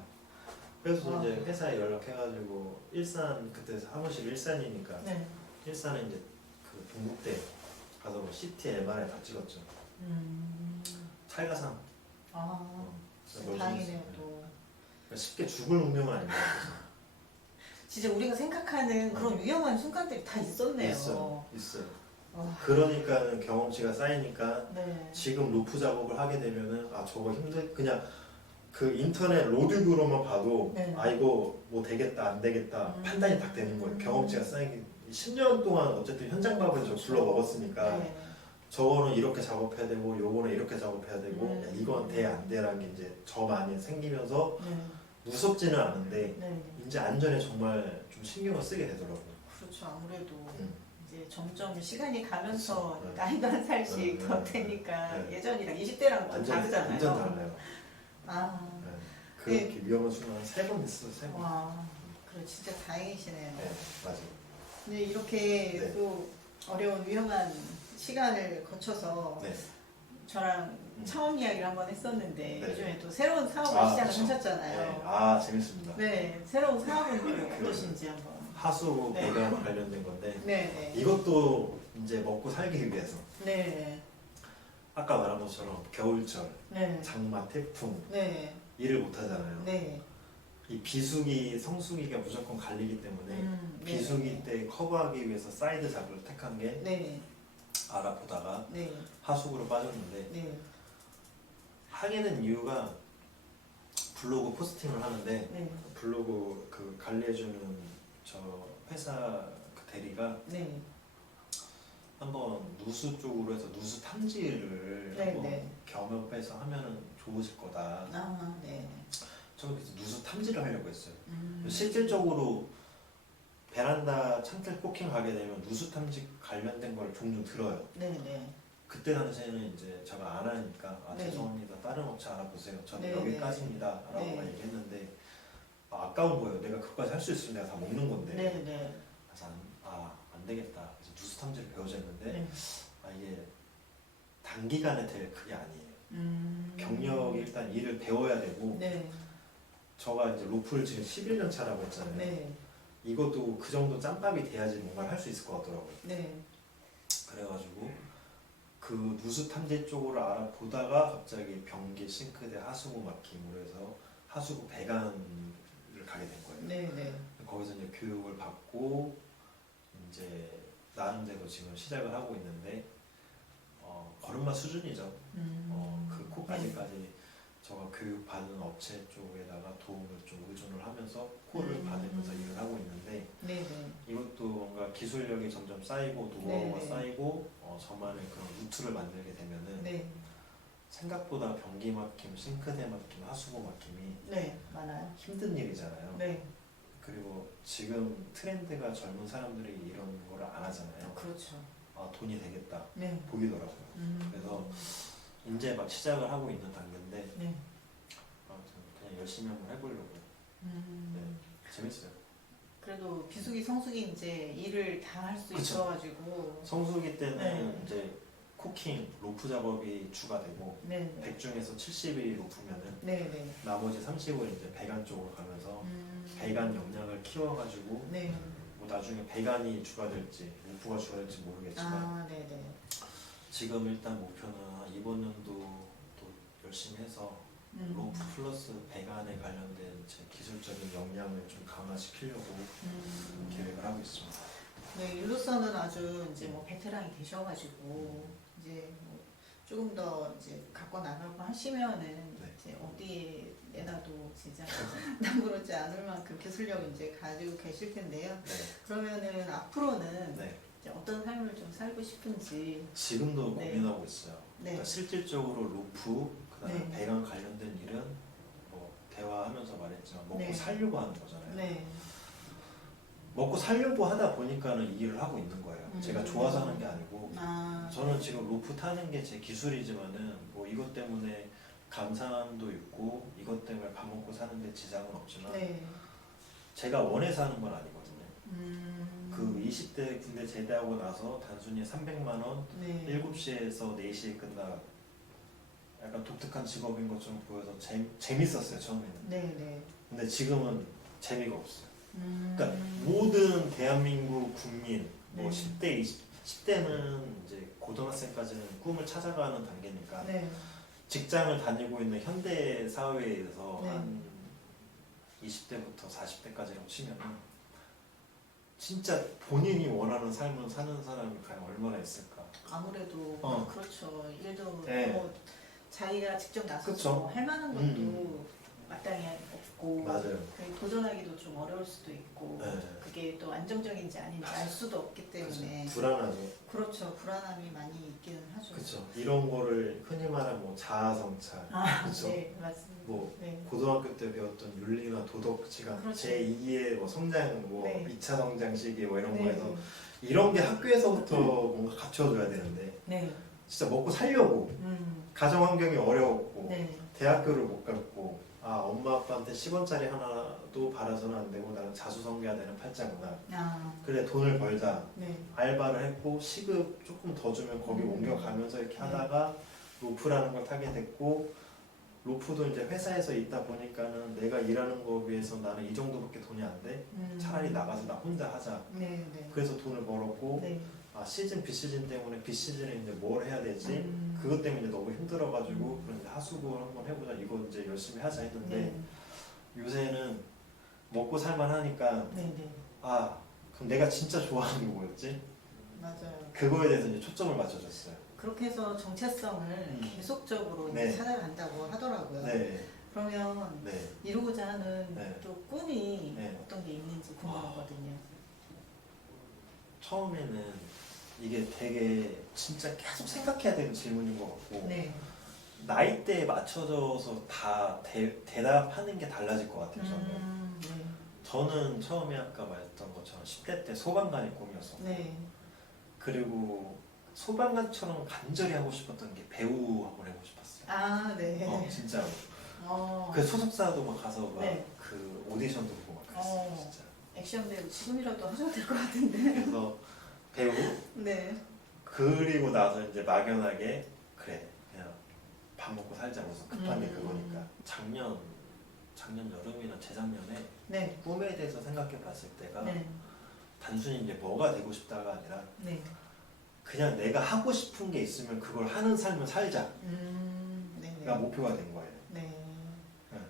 그래서 이제 회사에 연락해가지고 일산 그때 사무실 일산이니까 네. 일산에 이제 그 동국대 가서 뭐 CT, MRI 다 찍었죠. 찰가상. 다행이네요 또. 쉽게 죽을 운명은 아닌 것 같아요. 진짜 우리가 생각하는 그런 위험한 순간들이 다 있었네요. 있어요. 와. 그러니까는 경험치가 쌓이니까 네. 지금 로프 작업을 하게 되면은 저거 그냥 그 인터넷 로드뷰로만 봐도 네. 이거 뭐 되겠다 안 되겠다 판단이 딱 되는 거예요. 경험치가 쌓인 게 10년 동안 어쨌든 현장 밥을 굴러 먹었으니까 네. 저거는 이렇게 작업해야 되고 요거는 이렇게 작업해야 되고 네. 야, 이건 돼 안 돼라는 게 이제 저 많이 생기면서 네. 무섭지는 않은데 네. 이제 안전에 정말 좀 신경을 쓰게 되더라고요. 그렇죠. 아무래도 음. 이제 점점 시간이 가면서 그렇죠. 나이도 한 살씩 더 되니까 예전이랑 20대랑 좀 다르잖아요. 완전 달라요. 네. 그렇게 위험한 순간 3번 있어요. 3번. 와, 그래 진짜 다행이시네요. 네, 맞아요. 근데 이렇게 네. 또 어려운 위험한 시간을 거쳐서 네. 저랑 처음 이야기를 한번 했었는데 네. 요즘에 또 새로운 사업을 시작을 그렇죠. 하셨잖아요. 네. 재밌습니다. 네, 새로운 사업은 어떠신지 한번. 하수 네. 배관 관련된 건데 네, 네. 이것도 이제 먹고 살기 위해서 네, 아까 말한 것처럼 겨울철, 네, 장마, 태풍 네, 일을 못 하잖아요. 네. 이 비수기, 성수기가 무조건 갈리기 때문에 네. 비수기 때 커버하기 위해서 사이드 작업을 택한 게 네, 알아보다가 네, 하수구로 빠졌는데 네, 하게 된 이유가 블로그 포스팅을 하는데 네. 블로그 그 관리해주는 저 회사 그 대리가 네. 한번 누수 쪽으로 해서 누수 탐지를 네, 한번 네. 겸업해서 하면은 좋으실 거다. 아, 네. 저는 그래서 누수 탐지를 하려고 했어요. 실질적으로 베란다 창틀 코킹 가게 되면 누수 탐지 관련된 걸 종종 들어요. 네, 네. 그때 당시에는 이제 제가 안 하니까 아, 네. 죄송합니다. 다른 업체 알아보세요. 저는 네, 여기까지입니다. 라고 네. 얘기했는데 아까운 거예요. 내가 그거까지 할 수 있으면 내가 다 먹는 건데. 네, 네. 그래서 안 되겠다. 그래서 누수 탐지를 배우자 했는데 네. 이게 단기간에 될 그게 아니에요. 경력이 일단 일을 배워야 되고 네. 저가 이제 로프를 지금 11년 차라고 했잖아요. 네. 이것도 그 정도 짬밥이 돼야지 뭔가를 할 수 있을 것 같더라고요. 네. 그래가지고 그 누수 탐지 쪽으로 알아보다가 갑자기 변기, 싱크대, 하수구 막힘으로 해서 하수구 배관을 가게 된 거예요. 네, 네. 거기서 이제 교육을 받고 이제 나름대로 지금 시작을 하고 있는데 걸음마 수준이죠. 그 코까지까지 저가 교육받은 업체 쪽에다가 도움을 좀 의존을 하면서 코를 받으면서 일을 하고 있는데 네, 네. 이것도 뭔가 기술력이 점점 쌓이고 노하우가 네. 쌓이고 저만의 그런 루트를 만들게 되면은 네. 생각보다 변기 막힘, 싱크대 막힘, 하수구 막힘이 네. 많아요. 힘든 일이잖아요. 네. 그리고 지금 트렌드가 젊은 사람들이 이런 거를 안 하잖아요. 그렇죠. 돈이 되겠다 네. 보이더라고요. 그래서 이제 막 시작을 하고 있는 단계인데 네. 아무튼 그냥 열심히 한번 해보려고요. 네, 재밌어요. 그래도 비수기, 성수기 이제 일을 다 할 수 그쵸. 있어가지고. 성수기 때는 네. 이제 코킹, 로프 작업이 주가되고 네, 네. 100 중에서 70이 로프면은 네, 네. 나머지 30을 이제 배관 쪽으로 가면서 배관 역량을 키워가지고 네. 뭐 나중에 배관이 주가될지 로프가 주가될지 모르겠지만 아, 네, 네. 지금 일단 목표는 이번 연도 또 열심히 해서 로프 플러스 배관에 관련된 제 기술적인 역량을 좀 강화시키려고 계획을 하고 있습니다. 네, 일로서는 아주 이제 뭐 베테랑이 되셔가지고 이제 뭐 조금 더 이제 갖고 나가고 하시면은 네. 이제 어디에 내놔도 진짜 남부럽지 않을 만큼 기술력 이제 가지고 계실 텐데요. 네. 그러면은 앞으로는 네. 이제 어떤 삶을 좀 살고 싶은지. 지금도 네. 고민하고 있어요. 네. 그러니까 실질적으로 로프, 그다음에 네. 배관 관련된 일은 뭐 대화하면서 말했지만 먹고 네. 살려고 하는 거잖아요. 네. 먹고 살려고 하다 보니까는 이 일을 하고 있는 거예요. 제가 좋아서 하는 게 아니고 아, 저는 지금 로프 타는 게 제 기술이지만은 뭐 이것 때문에 감사함도 있고 이것 때문에 밥 먹고 사는데 지장은 없지만 네. 제가 원해서 하는 건 아니거든요. 그 그 20대 군대 제대하고 나서 단순히 300만 원 네. 7시에서 4시에 끝나 약간 독특한 직업인 것처럼 보여서 재밌었어요 처음에는. 네, 네. 근데 지금은 재미가 없어요. 그러니까 모든 대한민국 국민 뭐 네. 10대, 10대는 이제 고등학생까지는 꿈을 찾아가는 단계니까 네. 직장을 다니고 있는 현대 사회에서 네. 한 20대부터 40대까지라고 치면은 진짜 본인이 원하는 삶을 사는 사람이 과연 얼마나 있을까? 아무래도 그렇죠. 일도 네. 뭐 자기가 직접 나서서 그쵸. 할 만한 것도 마땅히 없고 맞아요. 도전하기도 좀 어려울 수도 있고 네. 그게 또 안정적인지 아닌지 알 수도 없기 때문에 불안하죠. 그렇죠. 불안함이 많이 있기는 하죠. 그렇죠. 이런 거를 흔히 말하는 뭐 자아성찰, 그렇죠. 네, 맞습니다. 뭐 네. 고등학교 때 배웠던 윤리나 도덕시간, 그렇죠. 제2의 뭐 성장, 뭐 네. 2차 성장 시기 뭐 이런 네. 거에서 이런 게 학교에서부터 뭔가 갖춰줘야 되는데 네. 진짜 먹고 살려고 가정 환경이 어려웠고 네. 대학교를 못 갔고 엄마 아빠한테 10원짜리 하나도 바라서는 안 되고 나는 자수성가해야 되는 팔자구나. 그래 돈을 벌자. 네. 알바를 했고 시급 조금 더 주면 거기 옮겨가면서 이렇게 하다가 로프라는 걸 타게 됐고 로프도 이제 회사에서 있다 보니까는 내가 일하는 거에 비해서 나는 이 정도밖에 돈이 안 돼. 차라리 나가서 나 혼자 하자. 네. 네. 그래서 돈을 벌었고 네. 시즌 비시즌 때문에 비시즌에 이제 뭘 해야 되지? 그것 때문에 이제 너무 힘들어가지고 그럼 이제 하수구 한번 해보자. 이거 이제 열심히 하자 했는데 네. 요새는 먹고 살만 하니까 네. 네. 그럼 내가 진짜 좋아하는 게 뭐였지? 맞아요. 그거에 대해서 이제 초점을 맞춰줬어요. 그렇게 해서 정체성을 계속적으로 네. 찾아간다고 하더라고요. 네. 그러면 네. 이루고자 하는 네. 또 꿈이 네. 어떤 게 있는지 궁금하거든요. 처음에는 이게 되게 진짜 계속 생각해야 되는 질문인 것 같고 네. 나이대에 맞춰져서 다 대답하는 게 달라질 것 같아요. 네. 저는 처음에 아까 말했던 것처럼 10대 때 소방관이 꿈이었었고 네. 그리고 소방관처럼 간절히 하고 싶었던 게 배우 한번 해보고 싶었어요. 아, 네. 진짜로. 어, 그 소속사도 막 가서 막 네. 그 오디션도 보고 막 그랬어요. 진짜. 액션 배우 지금이라도 하셔도 될 것 같은데. 그래서 배우 네. 그리고 나서 이제 막연하게 그래 그냥 밥 먹고 살자고 해서 급한 게 음. 그거니까 작년 여름이나 재작년에 네. 꿈에 대해서 생각해 봤을 때가 네. 단순히 이제 뭐가 되고 싶다가 아니라 네. 그냥 내가 하고 싶은 게 있으면 그걸 하는 삶을 살자가 네. 목표가 된 거예요. 네.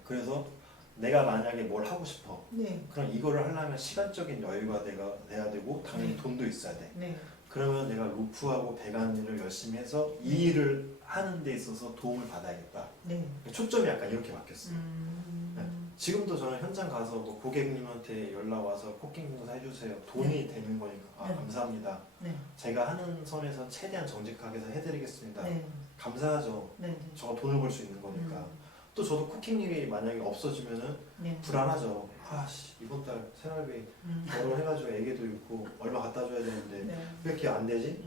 그래서 내가 만약에 뭘 하고 싶어 네. 그럼 이거를 하려면 시간적인 여유가 돼야 되고 당연히 네. 돈도 있어야 돼. 네. 그러면 내가 로프하고 배관 일을 열심히 해서 이 일을 하는 데 있어서 도움을 받아야겠다. 네. 초점이 약간 이렇게 바뀌었어요. 음. 지금도 저는 현장 가서 뭐 고객님한테 연락 와서 코킹 공사 해주세요. 돈이 되는 거니까 네. 감사합니다. 네. 제가 하는 선에서 최대한 정직하게 해서 해드리겠습니다. 네. 감사하죠. 네. 저가 돈을 벌 수 있는 거니까. 또 저도 쿠킹 일이 만약에 없어지면은 네. 불안하죠. 아씨 이번 달 생활비 결혼해가지고 애기도 있고 얼마 갖다 줘야 되는데 네. 왜 이렇게 안 되지?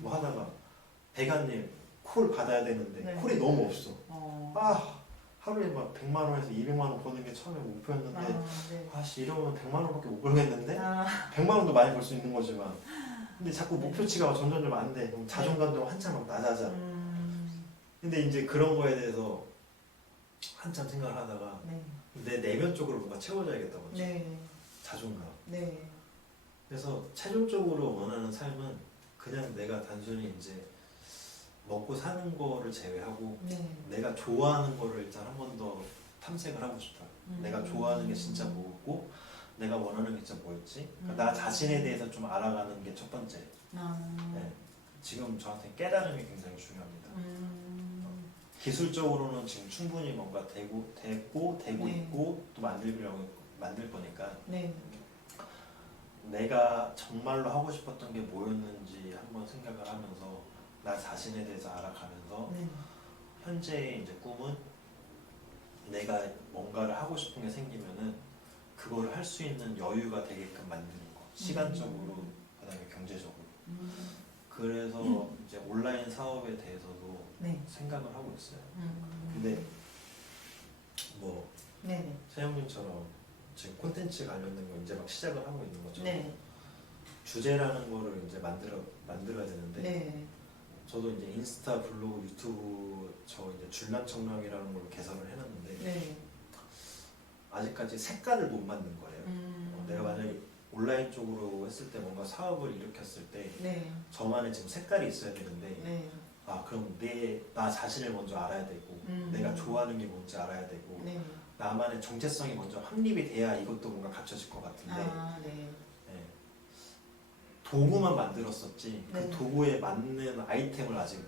뭐 하다가 배관님 콜 받아야 되는데 네. 콜이 너무 없어. 어. 하루에 막 100만 원에서 200만 원 버는 게 처음에 목표였는데 네. 아씨 이러면 100만 원밖에 못 벌겠는데? 아, 100만 원도 많이 벌 수 있는 거지만 근데 자꾸 목표치가 점점 안 돼. 그럼 자존감도 한참 막 낮아져. 근데 이제 그런 거에 대해서 한참 생각을 하다가 네. 내 내면적으로 뭔가 채워줘야겠다고 네. 자존감. 네. 그래서 최종적으로 원하는 삶은 그냥 내가 단순히 이제 먹고 사는 거를 제외하고 네. 내가 좋아하는 거를 일단 한 번 더 탐색을 하고 싶어요. 내가 좋아하는 게 진짜 뭐고 내가 원하는 게 진짜 뭐였지? 그러니까 나 자신에 대해서 좀 알아가는 게 첫 번째. 네. 지금 저한테 깨달음이 굉장히 중요합니다. 기술적으로는 지금 충분히 뭔가 되고 네. 있고 또 만들 거니까 네. 내가 정말로 하고 싶었던 게 뭐였는지 한번 생각을 하면서 나 자신에 대해서 알아가면서 네. 현재의 이제 꿈은 내가 뭔가를 하고 싶은 게 생기면은 그거를 할 수 있는 여유가 되게끔 만드는 거. 시간적으로 그다음에 경제적으로. 그래서 이제 온라인 사업에 대해서도 네. 생각을 하고 있어요. 근데 뭐 네. 세영님처럼 지금 콘텐츠 관련된 거 이제 막 시작을 하고 있는 것처럼 네. 주제라는 거를 이제 만들어야 되는데 네. 저도 이제 인스타, 블로그, 유튜브 저 이제 줄남청량이라는 걸 개설을 해놨는데 네. 아직까지 색깔을 못 만든 거예요. 내가 만약에 온라인 쪽으로 했을 때 뭔가 사업을 일으켰을 때 네. 저만의 지금 색깔이 있어야 되는데 네. 그럼 나 자신을 먼저 알아야 되고 내가 좋아하는 게 뭔지 알아야 되고 네. 나만의 정체성이 먼저 확립이 돼야 이것도 뭔가 갖춰질 것 같은데 네. 네. 도구만 만들었었지 네. 그 도구에 맞는 아이템을 아직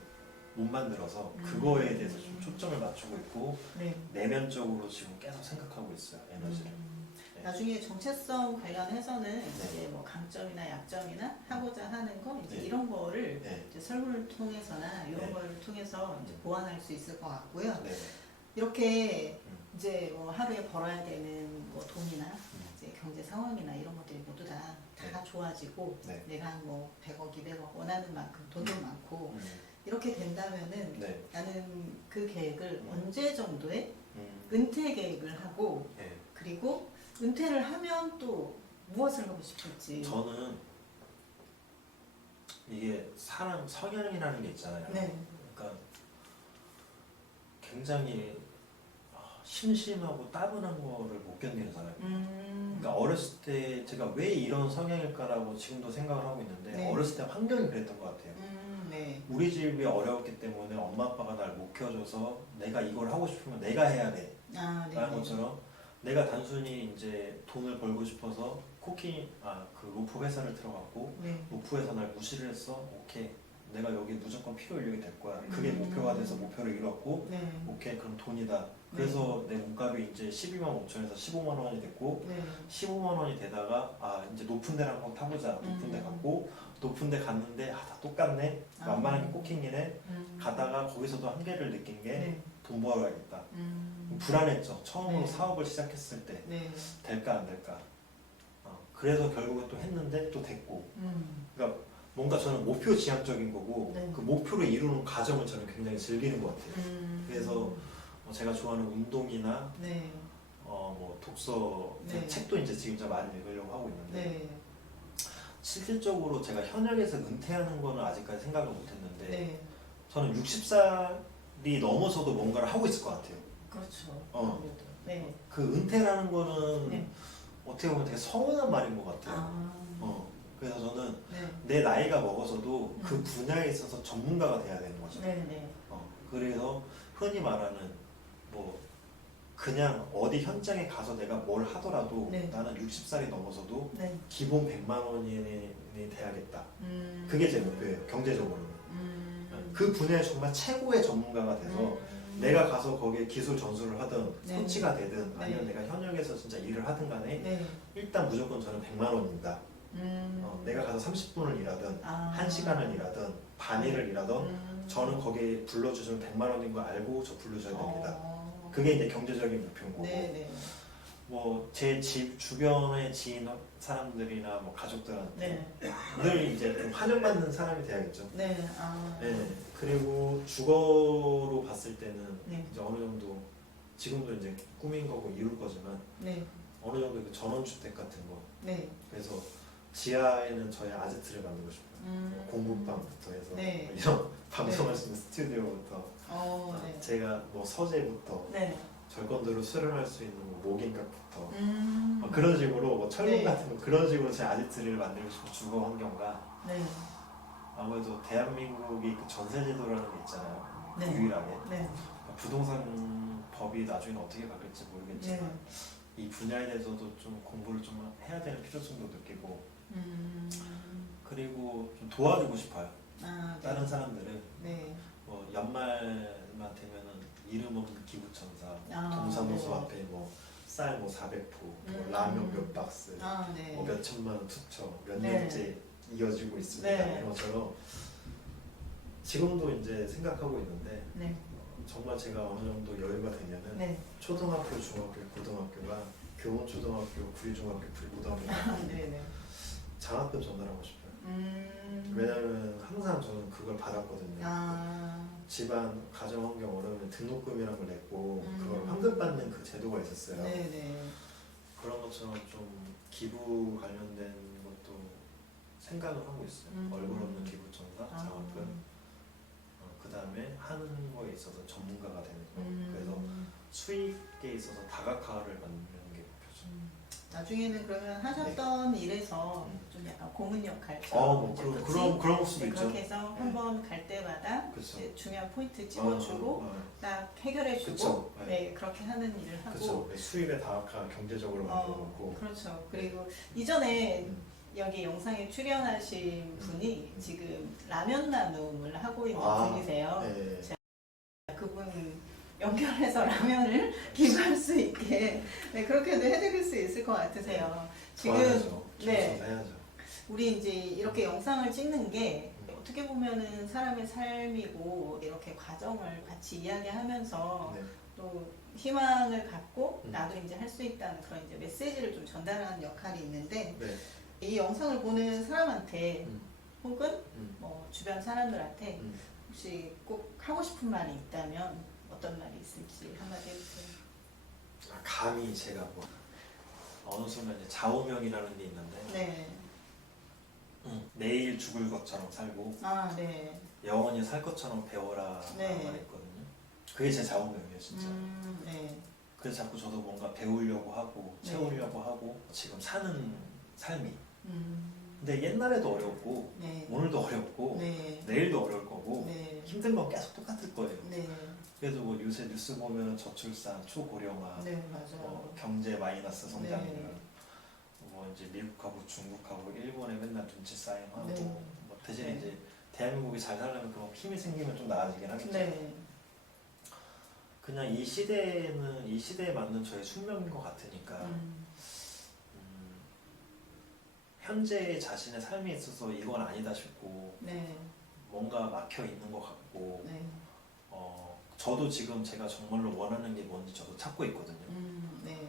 못 만들어서 그거에 대해서 좀 초점을 맞추고 있고 네. 내면적으로 지금 계속 생각하고 있어요. 에너지를. 네. 나중에 정체성 관련해서는 이제 뭐 강점이나 약점이나 하고자 하는 거 이제 네. 이런 거를 네. 이제 설문을 통해서나 이런 네. 거를 통해서 이제 보완할 수 있을 것 같고요. 네. 이렇게 이제 뭐 하루에 벌어야 되는 뭐 돈이나 음. 이제 경제 상황이나 이런 것들이 모두 다 좋아지고 네. 내가 뭐 100억, 200억 원하는 만큼 돈도 많고 음. 이렇게 된다면은 네. 나는 그 계획을 언제 정도의 음. 은퇴 계획을 하고 네. 그리고 은퇴를 하면 또 무엇을 하고 싶을지. 저는 이게 사람 성향이라는 게 있잖아요. 네. 그러니까 굉장히 심심하고 따분한 거를 못 견디는 사람이에요. 그러니까 어렸을 때 제가 왜 이런 성향일까라고 지금도 생각을 하고 있는데 네. 어렸을 때 환경이 그랬던 것 같아요. 네. 우리 집이 어려웠기 때문에 엄마 아빠가 날 못 키워줘서 내가 이걸 하고 싶으면 내가 해야 돼 네. 라는 것처럼 내가 단순히 이제 돈을 벌고 싶어서 그 로프 회사를 들어갔고 네. 로프 회사 날 무시를 했어. 오케이 내가 여기 무조건 필요 인력이 될 거야. 그게 목표가 돼서 목표를 이뤘고 네. 오케이 그럼 돈이다. 그래서 내 몸값이 이제 12만 5천에서 15만 원이 됐고 네. 15만 원이 되다가 아 이제 높은 데를 한번 타보자. 높은 데 갔고 높은 데 갔는데 아 다 똑같네. 만만하게 꼬킹이네. 가다가 거기서도 한계를 느낀 게 돈 네. 벌어야겠다. 불안했죠. 처음으로 네. 사업을 시작했을 때 네. 될까 안 될까. 그래서 결국에 또 했는데 또 됐고. 그러니까 뭔가 저는 목표 지향적인 거고 네. 그 목표를 이루는 과정을 저는 굉장히 즐기는 것 같아요. 그래서 제가 좋아하는 운동이나 네. 뭐 독서 네. 책도 이제 지금 좀 많이 읽으려고 하고 있는데 네. 실질적으로 제가 현역에서 은퇴하는 거는 아직까지 생각을 못했는데 네. 저는 60살이 넘어서도 뭔가를 하고 있을 것 같아요. 그렇죠. 어. 네. 그 은퇴라는 거는 네. 어떻게 보면 되게 서운한 말인 것 같아요. 아. 그래서 저는 네. 내 나이가 먹어서도 그 분야에 있어서 전문가가 돼야 되는 거죠. 네. 네. 그래서 흔히 말하는 뭐 그냥 어디 현장에 가서 내가 뭘 하더라도 네. 나는 60살이 넘어서도 네. 기본 100만 원이 돼야겠다. 그게 제 목표예요. 경제적으로는. 그 분야에 정말 최고의 전문가가 돼서 내가 가서 거기에 기술 전수를 하든 네. 코치가 되든 아니면 네. 내가 현역에서 진짜 일을 하든 간에 네. 일단 무조건 저는 100만 원입니다. 내가 가서 30분을 일하든 아. 1시간을 일하든 반일을 일하든 저는 거기에 불러주시면 100만 원인 거 알고 저 불러줘야 됩니다. 그게 이제 경제적인 목표인 거고 네네. 뭐 제 집 주변의 지인 사람들이나 뭐 가족들한테 네. 늘 이제 좀 환영받는 사람이 돼야겠죠. 네. 아. 네. 그리고 주거로 봤을 때는 네. 이제 어느 정도 지금도 이제 꾸민 거고 이룰 거지만 네. 어느 정도 그 전원주택 같은 거 네. 그래서 지하에는 저희 아지트를 만들고 싶어요. 공부방부터 해서 네. 뭐 이런 방송할 수 있는 스튜디오부터 네. 제가 뭐 서재부터 네. 절건도로 수련할 수 있는 뭐 목인각부터 그런 식으로 뭐 철문 네. 같은 거 그런 식으로 제 아지트를 만들고 싶은 주거 환경과 네. 아무래도 대한민국이 그 전세제도라는 게 있잖아요. 네. 유일하게 네. 부동산 법이 나중에 어떻게 바뀔지 모르겠지만 네. 이 분야에 대해서도 좀 공부를 좀 해야 되는 필요성도 느끼고 그리고 좀 도와주고 싶어요. 아, 네. 다른 사람들은 네. 뭐 연말만 되면은 이름 없는 기부천사 동사무소 네. 앞에 뭐 쌀 뭐 400포, 뭐 라면 몇 박스, 아, 네. 뭐 몇 천만 원 투처 몇 네. 년째 이어지고 있습니다. 네. 이런 것처럼 지금도 이제 생각하고 있는데 네. 정말 제가 어느 정도 여유가 되면은 네. 초등학교, 중학교, 고등학교가 교원초등학교, 구리중학교, 구리고등학교 아, 네네. 장학금 전달하고 싶어요. 왜냐면 항상 저는 그걸 받았거든요. 아. 집안 가정 환경 어려우면 등록금이라는 걸 냈고 그걸 음. 환급받는 그 제도가 있었어요. 네네. 그런 것처럼 좀 기부 관련된 것도 생각을 하고 있어요. 얼굴 없는 기부천사, 장학금. 그 다음에 하는 거에 있어서 전문가가 되는 거. 그래서 수익에 있어서 다각화를 만드는 게 목표죠. 나중에는 그러면 하셨던 일에서 좀 약간 고문 역할처럼 뭐 이제 그런 수도 있죠. 그렇게 해서 한 번 갈 때마다 그쵸. 이제 중요한 포인트 집어주고 딱 해결해주고 그쵸. 네, 그렇게 하는 일을 하고 그렇죠. 수입의 다각화 경제적으로 만들어놓고. 그렇죠. 그리고 이전에 음. 여기 영상에 출연하신 분이 지금 라면 나눔을 하고 있는 분이세요. 네. 그분 연결해서 라면을 기부할 수 있게 네, 그렇게도 해드릴 수 있을 것 같으세요. 지금 도와야죠. 네. 해야죠. 우리 이제 이렇게 영상을 찍는 게 어떻게 보면은 사람의 삶이고 이렇게 과정을 같이 이야기하면서 네. 또 희망을 갖고 나도 이제 할 수 있다는 그런 이제 메시지를 좀 전달하는 역할이 있는데 네. 이 영상을 보는 사람한테 혹은 음. 뭐 주변 사람들한테 혹시 꼭 하고 싶은 말이 있다면 어떤 말이 있을지 한마디 해주세요. 감히 제가 뭐 어느 순간 이제 좌우명이라는 게 있는데 네. 내일 죽을 것처럼 살고 아, 네. 영원히 살 것처럼 배워라 네. 라는 말이 있거든요. 그게 제 좌우명이에요 진짜. 네. 그래서 자꾸 저도 뭔가 배우려고 하고 네. 채우려고 하고 지금 사는 삶이 음. 근데 옛날에도 어려웠고 네. 오늘도 어렵고 네. 내일도 어려울 거고 네. 힘든 건 계속 똑같을 거예요. 네. 그래도 뭐 요새 뉴스 보면 저출산, 초고령화, 네, 맞아요. 경제 마이너스 성장률, 네. 뭐 이제 미국하고 중국하고 일본에 맨날 눈치 싸움하고 네. 뭐 대신에 네. 이제 대한민국이 잘 살려면 그런 힘이 생기면 좀 나아지긴 하겠죠. 네. 그냥 이 시대에는 이 시대에 맞는 저의 숙명인 것 같으니까 현재 자신의 삶에 있어서 이건 아니다 싶고 네. 뭔가 막혀 있는 것 같고 네. 저도 지금 제가 정말로 원하는 게 뭔지 저도 찾고 있거든요. 네.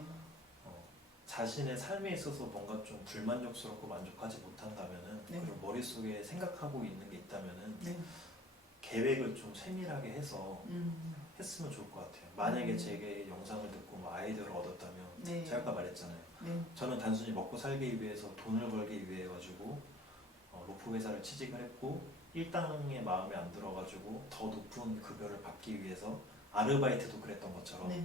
자신의 삶에 있어서 뭔가 좀 불만족스럽고 만족하지 못한다면은 네. 그리고 머릿속에 생각하고 있는 게 있다면은 네. 계획을 좀 세밀하게 해서 했으면 좋을 것 같아요. 만약에 제게 영상을 듣고 뭐 아이디어를 얻었다면 네. 제가 아까 말했잖아요. 네. 저는 단순히 먹고 살기 위해서 돈을 벌기 위해 가지고 로프 회사를 취직을 했고 일당에 마음에 안 들어가지고 더 높은 급여를 받기 위해서 아르바이트도 그랬던 것처럼 네.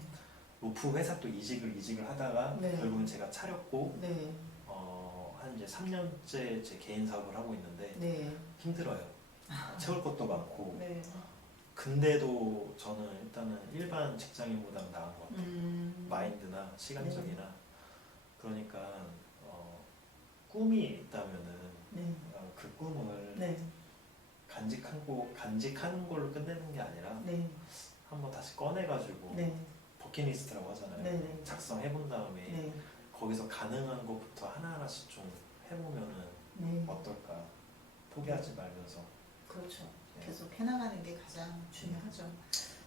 로프 회사 또 이직을 하다가 네. 결국은 제가 차렸고 네. 한 이제 3년째 제 개인 사업을 하고 있는데 네. 힘들어요. 채울 것도 많고 네. 근데도 저는 일단은 일반 직장인보다는 나은 것 같아요. 마인드나 시간적이나 그러니까 꿈이 있다면은 네. 그 꿈을 네. 간직하는 걸로 끝내는 게 아니라 네. 한번 다시 꺼내가지고 네. 버킷리스트라고 하잖아요. 네. 네. 작성해본 다음에 네. 거기서 가능한 것부터 하나하나씩 좀 해보면은 네. 어떨까. 포기하지 말면서. 그렇죠. 네. 계속 해나가는 게 가장 중요하죠.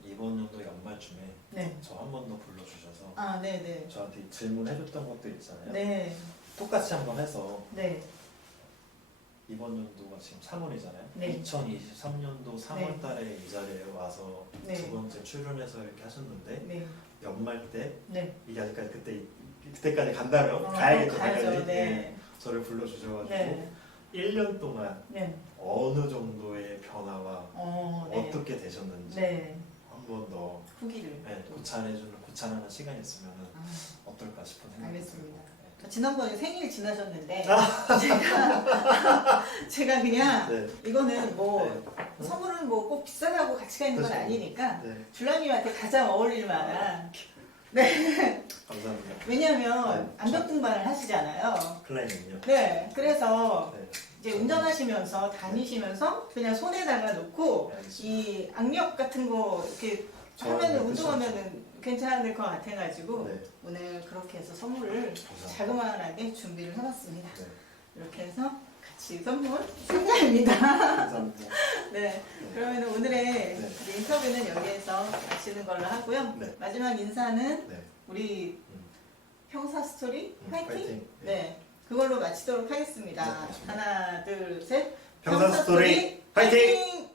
이번 연도 연말쯤에 네. 저 한 번 더 불러주셔서 아, 네네. 저한테 질문해줬던 것도 있잖아요. 네. 똑같이 한번 해서 네. 이번 연도가 지금 3월이잖아요. 네. 2023년도 3월 달에 이 자리에 와서 네. 두 번째 출연해서 이렇게 하셨는데 네. 연말 때 네. 이게 아직까지 그때까지 간다면 가야죠. 가야겠죠. 네. 저를 불러주셔가지고 네. 1년 동안 네. 어느 정도의 변화와 네. 어떻게 되셨는지 네. 한 번 더 후기를. 고찰하는 시간이 있으면 아, 어떨까 싶은 생각이 알겠습니다. 들고. 지난번에 생일 지나셨는데 아. 제가 그냥 네. 이거는 뭐 네. 선물은 뭐 꼭 비싸다고 가치가 있는 건 그렇죠. 아니니까 네. 줄라님한테 가장 어울릴 만한 네. 감사합니다. 왜냐하면 네. 암벽 등반을 하시잖아요. 클라이밍요. 네. 그래서 네. 이제 운전하시면서 다니시면서 그냥 손에다가 놓고 네, 알겠습니다. 이 악력 같은 거 이렇게 좋아하는 하면은 거 운동하면은 괜찮을 것 같아가지고 네. 오늘 그렇게 해서 선물을 감사합니다. 자그마하게 준비를 해봤습니다. 네. 이렇게 해서 같이 선물 승자입니다. 감사합니다. 네. 그러면 오늘의 네. 이제 인터뷰는 여기에서 마치는 걸로 하고요. 네. 마지막 인사는 네. 우리 형사 스토리 파이팅? 파이팅. 네. 그걸로 마치도록 하겠습니다. 네, 알겠습니다. 하나, 둘, 셋. 형사 스토리 파이팅!